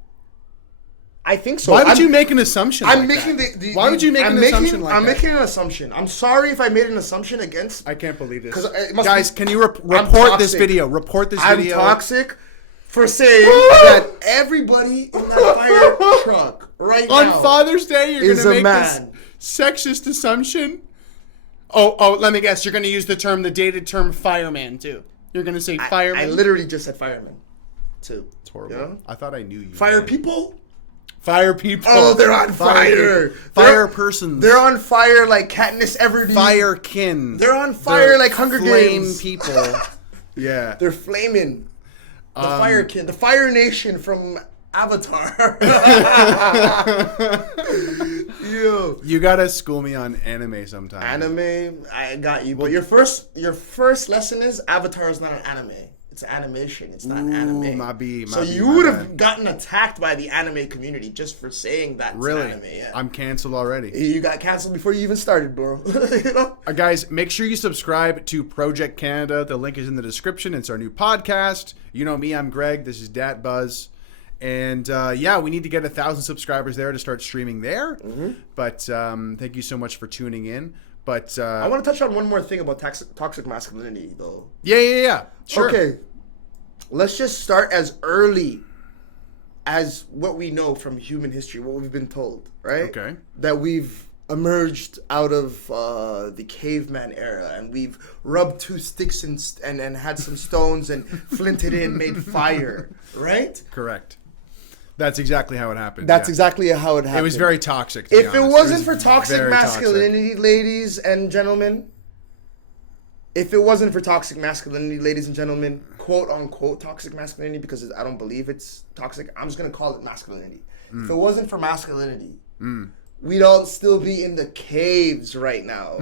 I think so. Why would you make an assumption? I'm making the. Why would you make an assumption like that? I'm making an assumption. I'm sorry if I made an assumption against. I can't believe this. Guys, can you report this video? Report this video. I'm toxic for saying that everybody in that fire truck right now on Father's Day you're going to make man. This sexist assumption. Oh, let me guess. You're going to use the dated term fireman too. You're going to say fireman. I literally just said fireman too. It's horrible. You know? I thought I knew you. Fire people. Fire people. Oh, they're on fire. Firepersons. They're on fire like Katniss Everdeen. Firekin. They're on fire like Hunger Games. Flame people. Yeah. They're flaming. The Firekin. The Fire Nation from Avatar. You gotta school me on anime sometime. Anime, I got you. But your first lesson is Avatar is not an anime. It's animation. It's not anime. So you would have gotten attacked by the anime community just for saying that's really? Anime. Yeah. I'm canceled already. You got canceled before you even started, bro. You know? Guys, make sure you subscribe to Project Canada. The link is in the description. It's our new podcast. You know me, I'm Greg. This is Dat Buzz. And we need to get 1,000 subscribers there to start streaming there. Mm-hmm. But thank you so much for tuning in. But I want to touch on one more thing about toxic masculinity, though. Yeah. Sure. Okay. Let's just start as early as what we know from human history, what we've been told, right? Okay. That we've emerged out of the caveman era, and we've rubbed two sticks and had some stones and flinted in, made fire, right? Correct. That's exactly how it happened. That's exactly how it happened. It was very toxic. If it wasn't for toxic masculinity, ladies and gentlemen, quote unquote toxic masculinity, because I don't believe it's toxic, I'm just going to call it masculinity. If it wasn't for masculinity, we'd all still be in the caves right now.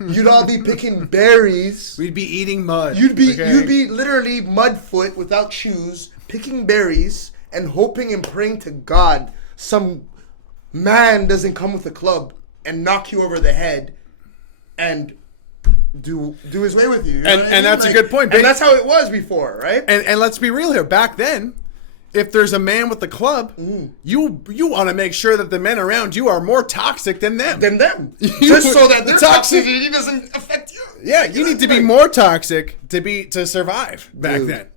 You'd all be picking berries. We'd be eating mud. You'd be literally mudfoot without shoes, picking berries and hoping and praying to God some man doesn't come with a club and knock you over the head and do his way with you. You know what I mean? And that's a good point. And that's how it was before, right? And let's be real here. Back then, if there's a man with the club, you want to make sure that the men around you are more toxic than them. Just so that their toxicity doesn't affect you. Yeah, you need to be more toxic to survive back then.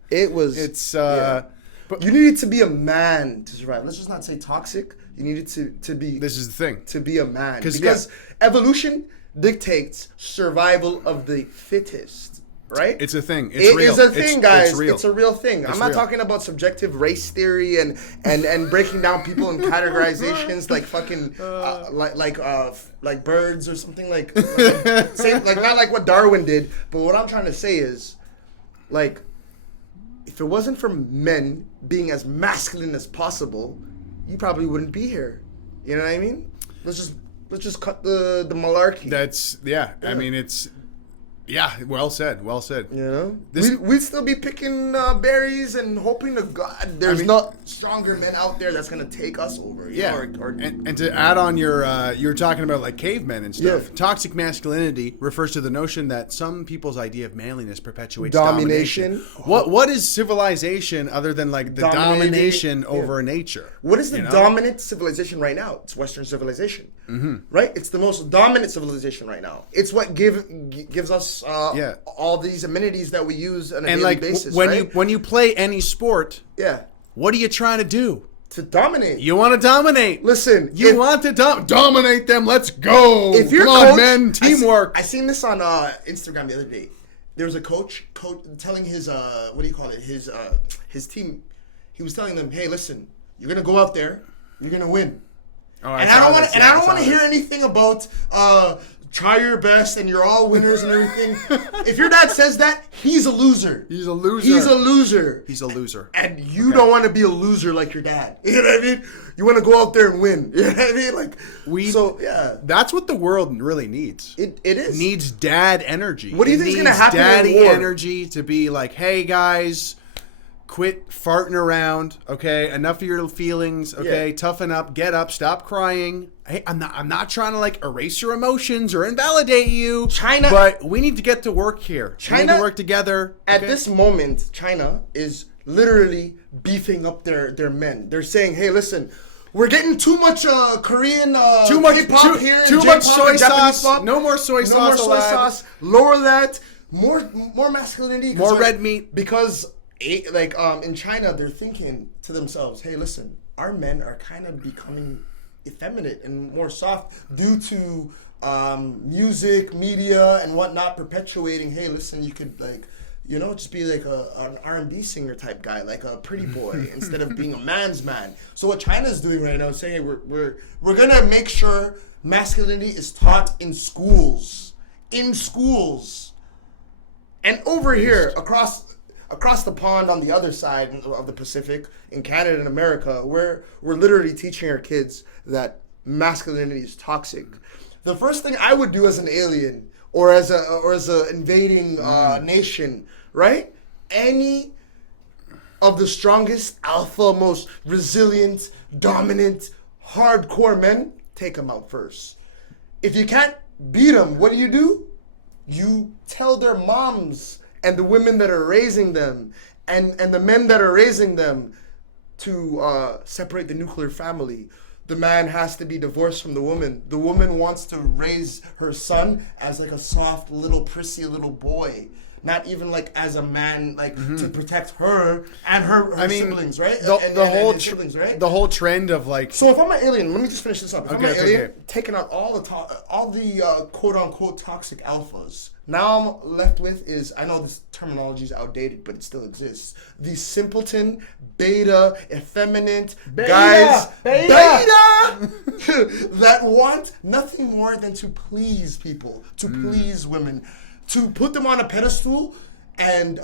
But you needed to be a man to survive. Let's just not say toxic. You needed to be. This is the thing. To be a man, because evolution dictates survival of the fittest. Right? It's a thing. It's real. It is a thing, guys. It's real. It's a real thing. I'm not talking about subjective race theory and breaking down people in categorizations like fucking like birds or something like not like what Darwin did. But what I'm trying to say is, like, if it wasn't for men being as masculine as possible, you probably wouldn't be here. You know what I mean? Let's just cut the malarkey. I mean, it's. Yeah, well said. You know, we'd still be picking berries and hoping to God there's not stronger men out there that's gonna take us over. And to add on you're talking about like cavemen and stuff. Yeah. Toxic masculinity refers to the notion that some people's idea of manliness perpetuates domination. What is civilization other than like the domination over nature? What is the dominant civilization right now? It's Western civilization, right? It's the most dominant civilization right now. It's what gives us all these amenities that we use on a daily basis. When you play any sport, what are you trying to do? To dominate. You want to dominate. Listen, you want to dominate them. Let's go. If you're Come on, men, teamwork. I seen this on Instagram the other day. There was a coach telling his his team. He was telling them, "Hey, listen, you're gonna go out there. You're gonna win." I don't want to hear anything about try your best and you're all winners and everything. If your dad says that, he's a loser. He's a loser. And you don't want to be a loser like your dad. You know what I mean? You want to go out there and win. You know what I mean? Like that's what the world really needs. It is. It needs dad energy. What do you think is going to happen daddy in war? Energy to be like, hey guys, quit farting around, okay? Enough of your feelings, okay? Toughen up, get up, stop crying. Hey, I'm not trying to like erase your emotions or invalidate you. China, but we need to get to work here. We need to work together. At this moment, China is literally beefing up their men. They're saying, "Hey, listen, we're getting too much Korean too much K-pop here, too much soy sauce. No more soy sauce. No more soy sauce. Lower that. More masculinity. More red meat. Because in China, they're thinking to themselves, "Hey, listen, our men are kind of becoming effeminate and more soft due to music, media, and whatnot perpetuating. Hey, listen, you could just be like an R&B singer type guy, like a pretty boy, instead of being a man's man." So what China's doing right now is saying, "Hey, we're gonna make sure masculinity is taught in schools, and over here across the pond on the other side of the Pacific, in Canada and America, we're literally teaching our kids that masculinity is toxic." The first thing I would do as an alien or as a invading nation, right? any of the strongest, alpha, most resilient, dominant, hardcore men, take them out first. If you can't beat them, what do? You tell their moms and the women that are raising them and the men that are raising them to separate the nuclear family. The man has to be divorced from the woman. The woman wants to raise her son as like a soft little prissy little boy. Not even like as a man, like to protect her and her siblings, right? The whole trend of like. So if I'm an alien, let me just finish this up. If I'm an alien, taking out all the quote unquote toxic alphas. Now I'm left with is, I know this terminology is outdated, but it still exists. The simpleton, beta, effeminate guys, beta that want nothing more than to please people, to please women. To put them on a pedestal and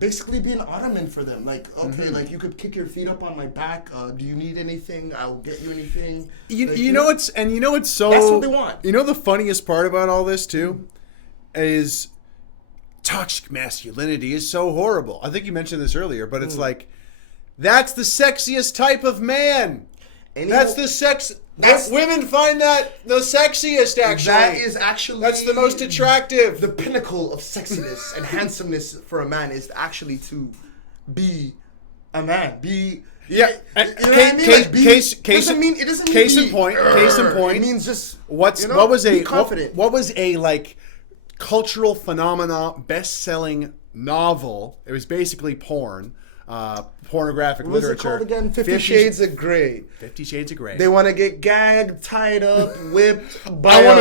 basically be an ottoman for them. Like, okay, like you could kick your feet up on my back. Do you need anything? I'll get you anything. You know what's so. That's what they want. You know the funniest part about all this too, is toxic masculinity is so horrible. I think you mentioned this earlier, but it's like that's the sexiest type of man. That's the sex. Women find that the sexiest, actually. That is actually... That's the most attractive. The pinnacle of sexiness and handsomeness for a man is actually to be a man. Be... Yeah. You know what I mean? Case in point. It means just... What confident. What was a, like, cultural phenomena, best-selling novel? It was basically porn. Pornographic literature. What's it called again? 50 Shades of Grey. 50 Shades of Grey. They want to get gagged, tied up, whipped by I want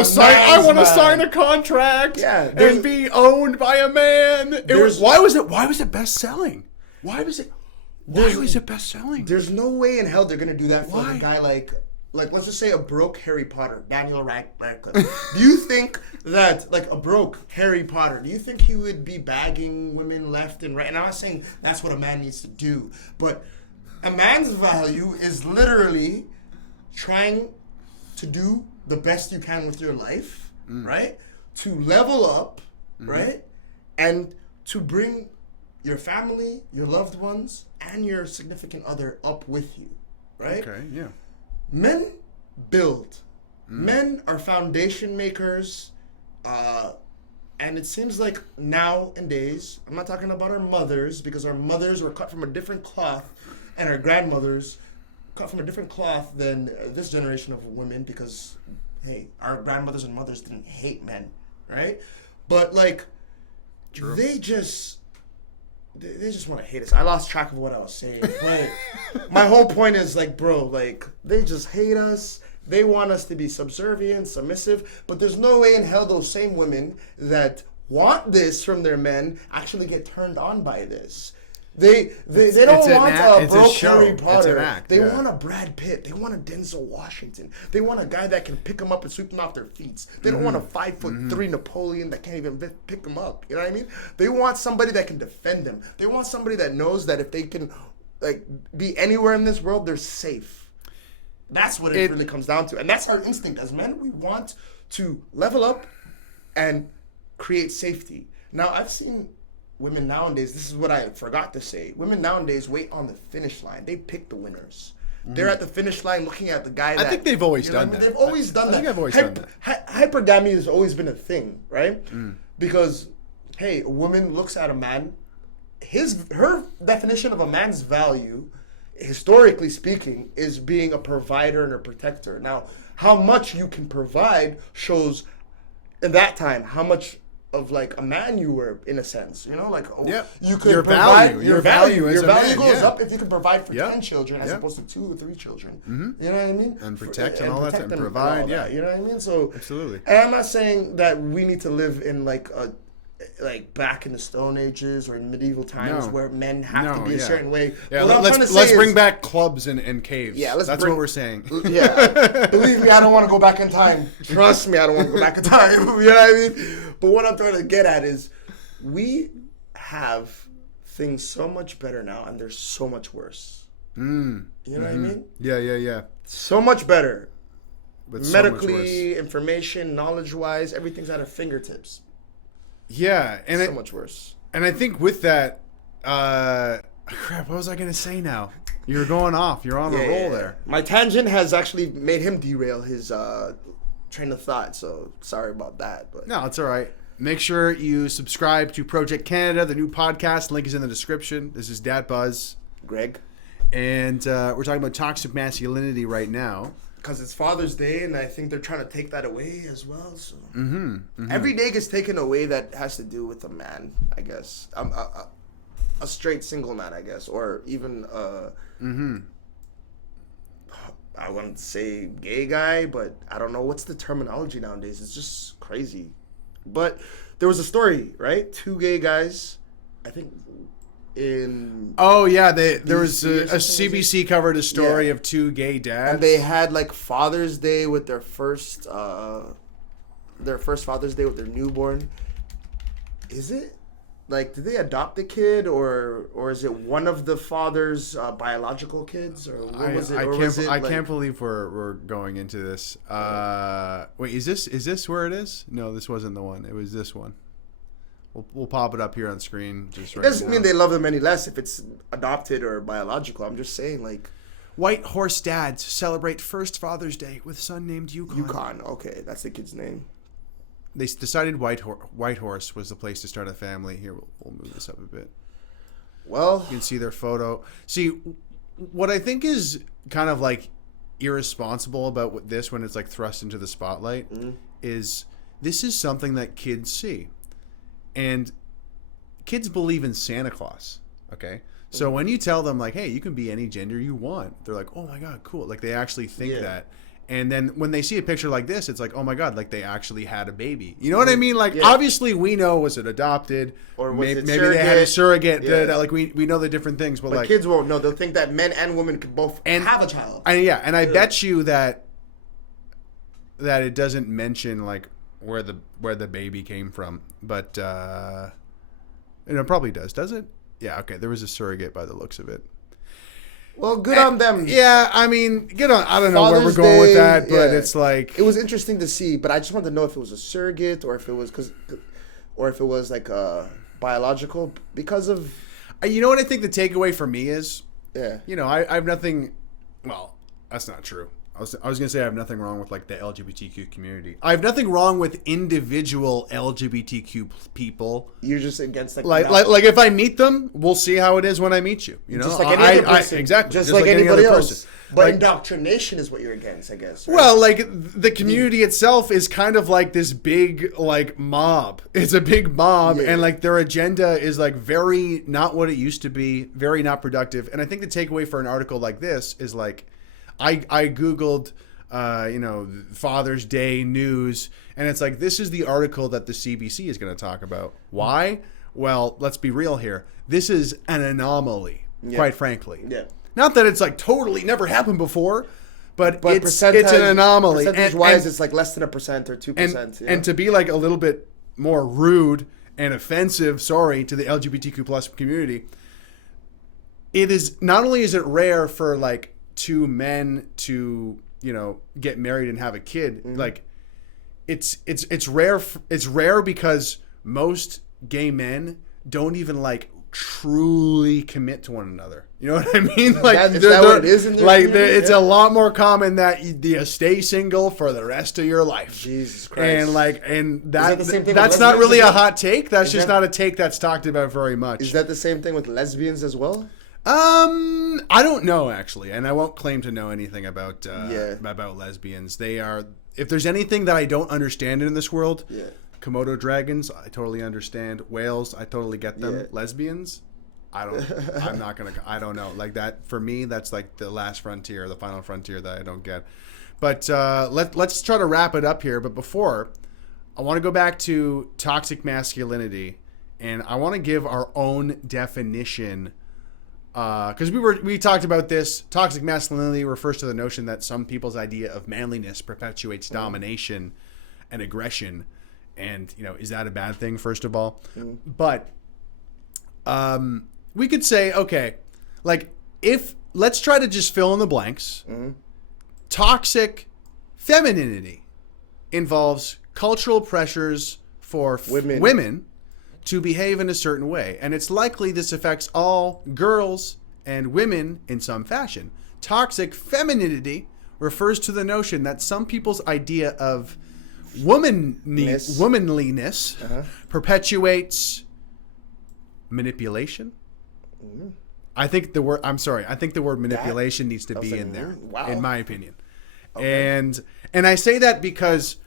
to sign a contract and be owned by a man. Why was it best selling? Why was it best selling? There's no way in hell they're going to do that for a guy like let's just say a broke Harry Potter, Daniel Radcliffe. Do you think that, like, a broke Harry Potter, do you think he would be bagging women left and right? And I'm not saying that's what a man needs to do, but a man's value is literally trying to do the best you can with your life, right? To level up, right? And to bring your family, your loved ones, and your significant other up with you, right? Okay, yeah. Men build. Men are foundation makers. And it seems like nowadays, I'm not talking about our mothers, because our mothers were cut from a different cloth, and our grandmothers cut from a different cloth than this generation of women, because, hey, our grandmothers and mothers didn't hate men, right? But, like, True. they just want to hate us. I lost track of what I was saying. But my whole point is, like, bro, like, they just hate us. They want us to be subservient, submissive. But there's no way in hell those same women that want this from their men actually get turned on by this. They don't want a broke Harry Potter. They want a Brad Pitt. They want a Denzel Washington. They want a guy that can pick them up and sweep them off their feet. They don't want a 5'3" Napoleon that can't even pick them up. You know what I mean? They want somebody that can defend them. They want somebody that knows that if they can, like, be anywhere in this world, they're safe. That's what it really comes down to. And that's our instinct as men. We want to level up and create safety. Now, I've seen women nowadays, this is what I forgot to say. Women nowadays wait on the finish line. They pick the winners. They're at the finish line looking at the guy that... I think they've always done that. They've always done that. I think I've always done that. Hypergamy has always been a thing, right? Because, hey, a woman looks at a man. Her definition of a man's value, historically speaking, is being a provider and a protector. Now, how much you can provide shows, in that time, how much of, like, a man you were, in a sense, you know, like, you could provide your value goes up if you can provide for 10 children as opposed to 2 or 3 children. You know what I mean? And protect and all that, and provide, you know what I mean? So absolutely. And I'm not saying that we need to live in, like, back in the Stone Ages or in medieval times where men have to be a certain way. Yeah, let's bring back clubs and caves. Yeah, that's what we're saying. Yeah, believe me, I don't want to go back in time. Trust me, I don't want to go back in time. You know what I mean? But what I'm trying to get at is, we have things so much better now, and they're so much worse. You know what I mean? Yeah. So much better. But medically, information, knowledge-wise, everything's at our fingertips. Yeah, and so much worse. And I think with that, Crap, what was I gonna say now? You're going off. You're on a roll there. My tangent has actually made him derail his train of thought, so sorry about that. But No, it's all right. Make sure you subscribe to Project Canada, the new podcast. Link is in the description. This is Dad Buzz. Greg. And we're talking about toxic masculinity right now. Because it's Father's Day, and I think they're trying to take that away as well. So every day gets taken away that has to do with a man, I guess. A straight single man, I guess, or even I wouldn't say gay guy, but I don't know what's the terminology nowadays. It's just crazy. But there was a story, right? 2 gay guys, I think. Oh yeah, there was a CBC covered a story of 2 gay dads, and they had like Father's Day with their first Father's Day with their newborn. Is it like, did they adopt the kid, or is it one of the father's biological kids, or what was it? I can't believe we're going into this. Wait, is this where it is? No, this wasn't the one. It was this one. We'll pop it up here on screen. Just right. It doesn't mean they love them any less if it's adopted or biological. I'm just saying, like, White Horse dads celebrate first Father's Day with son named Yukon. Yukon, okay, that's the kid's name. They decided White Horse was the place to start a family. Here, we'll move this up a bit. Well, you can see their photo. See, what I think is kind of like irresponsible about this when it's like thrust into the spotlight is this is something that kids see. And kids believe in Santa Claus, okay? So when you tell them, like, hey, you can be any gender you want, they're like, oh, my God, cool. Like, they actually think that. And then when they see a picture like this, it's like, oh, my God, like, they actually had a baby. You know what I mean? Like, obviously, we know, was it adopted? Or was it maybe surrogate? They had a surrogate. Like, we know the different things. But like, kids won't know. They'll think that men and women could both have a child. And I bet you that it doesn't mention, like, where the baby came from, but it probably does it? Yeah, okay. There was a surrogate by the looks of it. Well, good on them. Yeah, I mean, good on. I don't know where we're going with that, but it's like, it was interesting to see. But I just wanted to know if it was a surrogate or if it was like biological because of. You know what I think the takeaway for me is? Yeah. You know, I have nothing. Well, that's not true. I was going to say I have nothing wrong with like the LGBTQ community. I have nothing wrong with individual LGBTQ people. You're just against like if I meet them, we'll see how it is when I meet you. You know, just like any other person. Exactly, just like anybody else. Person. But like, indoctrination is what you're against, I guess. Right? Well, like the community itself is kind of like this big like mob. It's a big mob, and like their agenda is like very not what it used to be, very not productive. And I think the takeaway for an article like this is like, I Googled, Father's Day news, and it's like, this is the article that the CBC is going to talk about. Why? Well, let's be real here. This is an anomaly, quite frankly. Yeah. Not that it's like totally never happened before, but it's an anomaly. Percentage-wise, it's like less than 1% or 2%. And to be like a little bit more rude and offensive, to the LGBTQ plus community, it is, not only is it rare for like 2 men to, get married and have a kid, like it's rare. It's rare because most gay men don't even like truly commit to one another. You know what I mean? Like, is that what it is in their community? It's a lot more common that you stay single for the rest of your life. Jesus Christ! And that's not really a hot take. That's just not a take that's talked about very much. Is that the same thing with lesbians as well? I don't know actually, and I won't claim to know anything about lesbians. They are, if there's anything that I don't understand in this world, Komodo dragons, I totally understand. Whales, I totally get them. Lesbians, I don't know. Like that, for me, that's like the last frontier, the final frontier that I don't get. But let's try to wrap it up here. But before, I want to go back to toxic masculinity, and I want to give our own definition. Because we talked about this. Toxic masculinity refers to the notion that some people's idea of manliness perpetuates domination and aggression. And, is that a bad thing, first of all? But we could say, okay, like, let's try to just fill in the blanks. Toxic femininity involves cultural pressures for women to behave in a certain way. And it's likely this affects all girls and women in some fashion. Toxic femininity refers to the notion that some people's idea of womanliness perpetuates manipulation. I think the word manipulation needs to be in there, in my opinion. Okay. And I say that because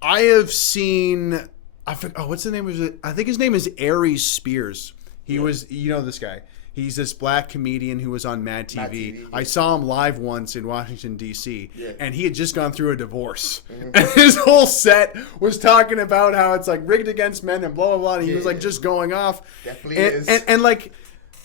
I have seen, what's the name of it? I think his name is Aries Spears. He was, this guy. He's this black comedian who was on Mad TV. I saw him live once in Washington, D.C., and he had just gone through a divorce. And his whole set was talking about how it's like rigged against men and blah, blah, blah. And he was like just going off. Definitely is. And like,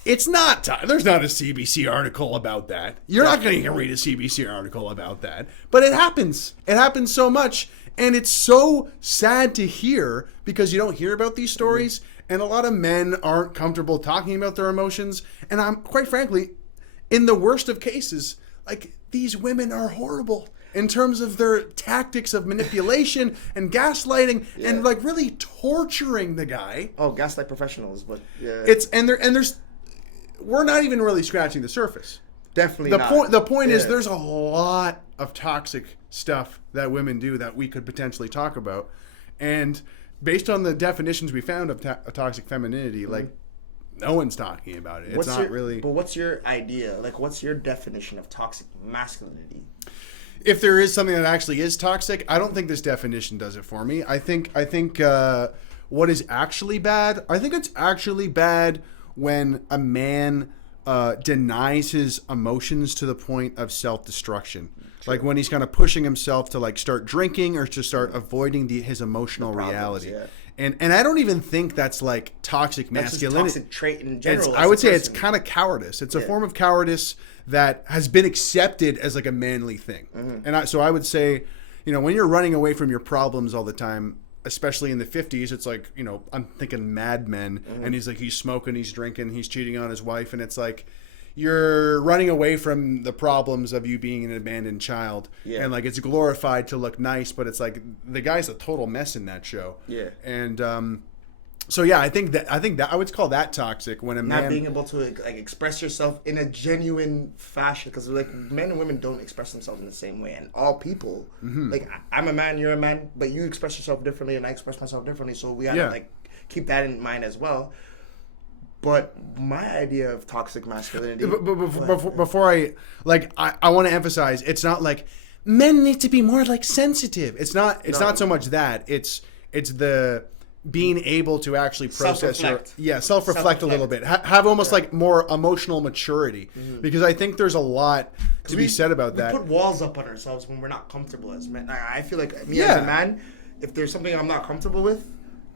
it's not, there's not a CBC article about that. You're not going to read a CBC article about that. But it happens. It happens so much. And it's so sad to hear because you don't hear about these stories. And a lot of men aren't comfortable talking about their emotions. And I'm quite frankly, in the worst of cases, like these women are horrible in terms of their tactics of manipulation and gaslighting and like really torturing the guy. Oh, gaslight professionals, but yeah. We're not even really scratching the surface. Definitely not. The point is there's a lot of toxic stuff that women do that we could potentially talk about. And based on the definitions we found of toxic femininity, like no one's talking about it. It's not really. But what's your idea? Like, what's your definition of toxic masculinity? If there is something that actually is toxic, I don't think this definition does it for me. I think what is actually bad? I think it's actually bad when a man denies his emotions to the point of self-destruction. Like when he's kind of pushing himself to like start drinking or to start avoiding his emotional reality. Yeah. And I don't even think that's like toxic masculinity. That's a toxic trait in general. I would say it's kind of cowardice. It's a form of cowardice that has been accepted as like a manly thing. And so I would say, when you're running away from your problems all the time, especially in the 50s, it's like, I'm thinking Mad Men, and he's smoking, he's drinking, he's cheating on his wife, and it's like, you're running away from the problems of you being an abandoned child. Yeah. And like it's glorified to look nice, but it's like the guy's a total mess in that show. Yeah. And so yeah, I think that I would call that toxic when a man not being able to like express yourself in a genuine fashion, because like men and women don't express themselves in the same way, and all people like I'm a man, you're a man, but you express yourself differently, and I express myself differently, so we gotta like keep that in mind as well. But my idea of toxic masculinity. Before I want to emphasize, it's not like men need to be more like sensitive. It's not so much that. It's the being able to actually process self-reflect a little bit, have almost like more emotional maturity, because I think there's a lot to be said about that. We put walls up on ourselves when we're not comfortable as men. I feel like me as a man, if there's something I'm not comfortable with,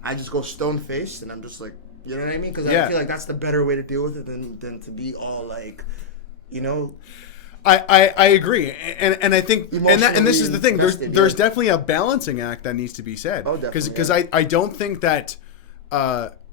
I just go stone faced and I'm just like. You know what I mean? Because I feel like that's the better way to deal with it than to be all like, I agree, and I think, and this is the thing. There's definitely a balancing act that needs to be said. Oh, definitely. Because I don't think that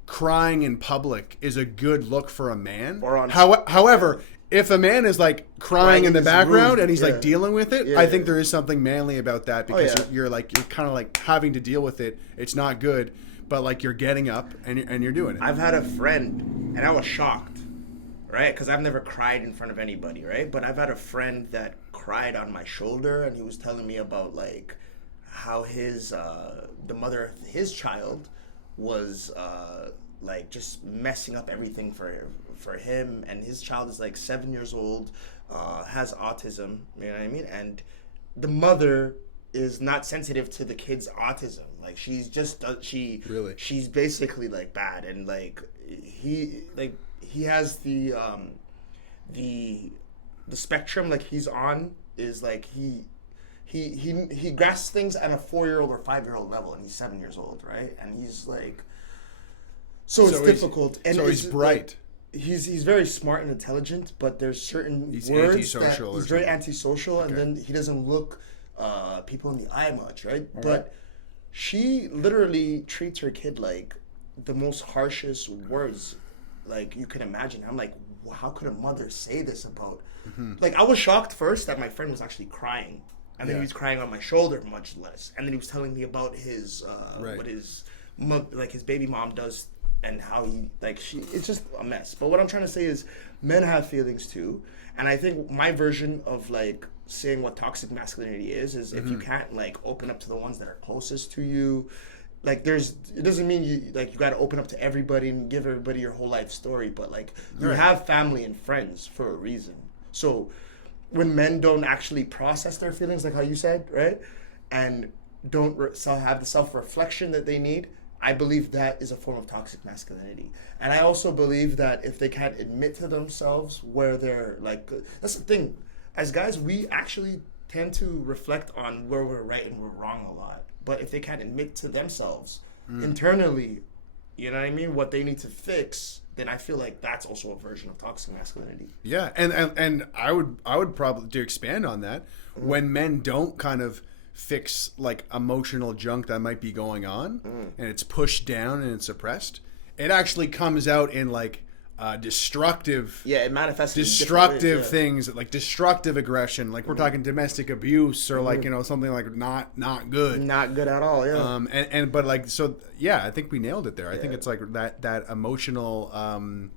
crying in public is a good look for a man. However, if a man is like crying in the background and he's like dealing with it, I think there is something manly about that, because you're kind of like having to deal with it. It's not good. But like you're getting up and you're doing it. I've had a friend, and I was shocked, right? Because I've never cried in front of anybody, right? But I've had a friend that cried on my shoulder, and he was telling me about like how the mother of his child was like just messing up everything for him, and his child is like 7 years old, has autism, you know what I mean? And the mother is not sensitive to the kid's autism. Like she's just she's basically like bad, and like he has the spectrum like he's on is like he grasps things at a 4-year-old or 5-year-old level, and he's 7 years old, right? And he's like so it's difficult. And so he's bright. Like, he's very smart and intelligent, but there's certain words that he's very antisocial, and then he doesn't look people in the eye much, right? But she literally treats her kid like the most harshest words like you can imagine. I'm like, how could a mother say this about like I was shocked first that my friend was actually crying, and then he was crying on my shoulder much less, and then he was telling me about his what his baby mom does and how he it's just a mess. But what I'm trying to say is men have feelings too, and I think my version of like saying what toxic masculinity is if you can't like open up to the ones that are closest to you, like it doesn't mean you got to open up to everybody and give everybody your whole life story, but like you have family and friends for a reason. So when men don't actually process their feelings, like how you said, right, and don't have the self-reflection that they need, I believe that is a form of toxic masculinity. And I also believe that if they can't admit to themselves where they're like, that's the thing, as guys, we actually tend to reflect on where we're right and we're wrong a lot. But if they can't admit to themselves internally, you know what I mean, what they need to fix, then I feel like that's also a version of toxic masculinity. Yeah, and I would probably, to expand on that, when men don't kind of fix like emotional junk that might be going on, and it's pushed down and it's suppressed, it actually comes out in like destructive. Yeah, it manifests destructive things, like destructive aggression. Like we're talking domestic abuse or like something like not good, not good at all. Yeah. But like so yeah, I think we nailed it there. I think it's like that emotional. And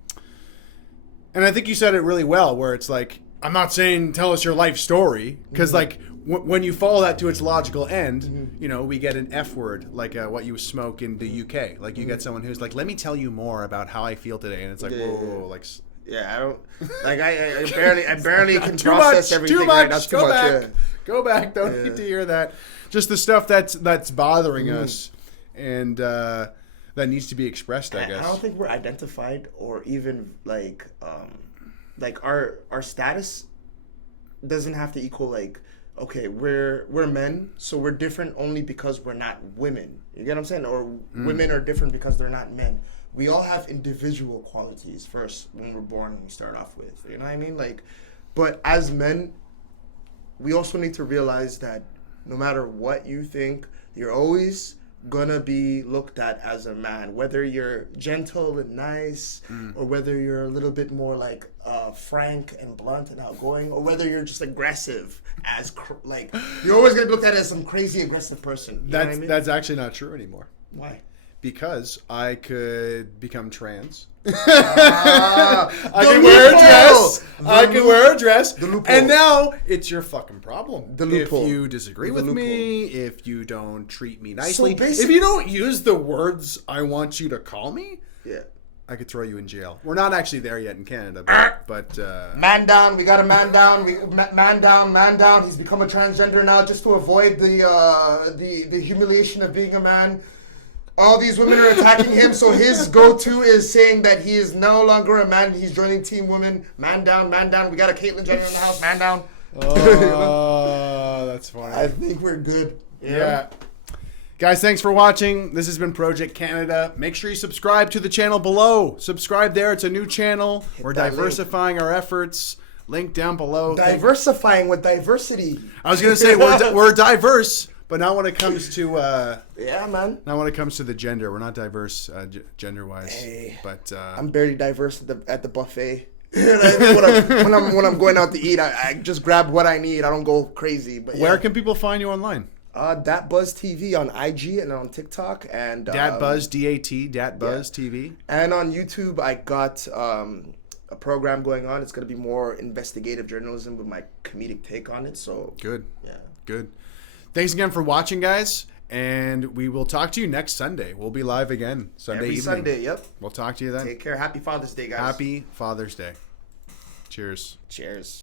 I think you said it really well, where it's like, I'm not saying tell us your life story, because like when you follow that to its logical end, we get an F word, like what you smoke in the UK. Like you get someone who's like, let me tell you more about how I feel today, and it's like, whoa, like. Yeah, I don't like. I barely can process everything. Too much. Right? That's too Go much. back. Yeah. Go back. Don't need to hear that. Just the stuff that's bothering us, and that needs to be expressed. I guess. I don't think we're identified or even like our status doesn't have to equal like. Okay, we're men, so we're different only because we're not women. You get what I'm saying? Or women are different because they're not men. We all have individual qualities first when we're born and we start off with. You know what I mean? Like, but as men, we also need to realize that no matter what you think, you're always gonna be looked at as a man, whether you're gentle and nice or whether you're a little bit more like frank and blunt and outgoing, or whether you're just aggressive as like you're always gonna be looked at as some crazy aggressive person. You know what I mean? That's actually not true anymore. Why? Because I could become trans. I can wear a dress. I can wear a dress. The loophole. And now it's your fucking problem. The loophole. If you disagree with me, if you don't treat me nicely, So if you don't use the words I want you to call me, Yeah. I could throw you in jail. We're not actually there yet in Canada, but Man down. We got a man down. Man down. He's become a transgender now just to avoid the humiliation of being a man. All these women are attacking him, so his go-to is saying that he is no longer a man. He's joining Team Women. Man down. We got a Caitlyn Jenner in the house. Man down. Oh, that's funny. I think we're good. Yeah. Guys, thanks for watching. This has been Project Canada. Make sure you subscribe to the channel below. Subscribe there. It's a new channel. We're diversifying our efforts. Link down below. Diversifying with diversity. I was going to say we're diverse, but not when it comes to yeah, man. not when it comes to the gender. We're not diverse gender-wise. Hey, but I'm barely diverse at the buffet. You know what I mean? when I'm going out to eat, I just grab what I need. I don't go crazy. But where can people find you online? Dat Buzz TV on IG and on TikTok and Dat Buzz Dat Buzz TV. And on YouTube, I got a program going on. It's gonna be more investigative journalism with my comedic take on it. So good. Yeah. Good. Thanks again for watching, guys. And we will talk to you next Sunday. We'll be live again Sunday Every evening. Sunday, yep. We'll talk to you then. Take care. Happy Father's Day, guys. Happy Father's Day. Cheers. Cheers.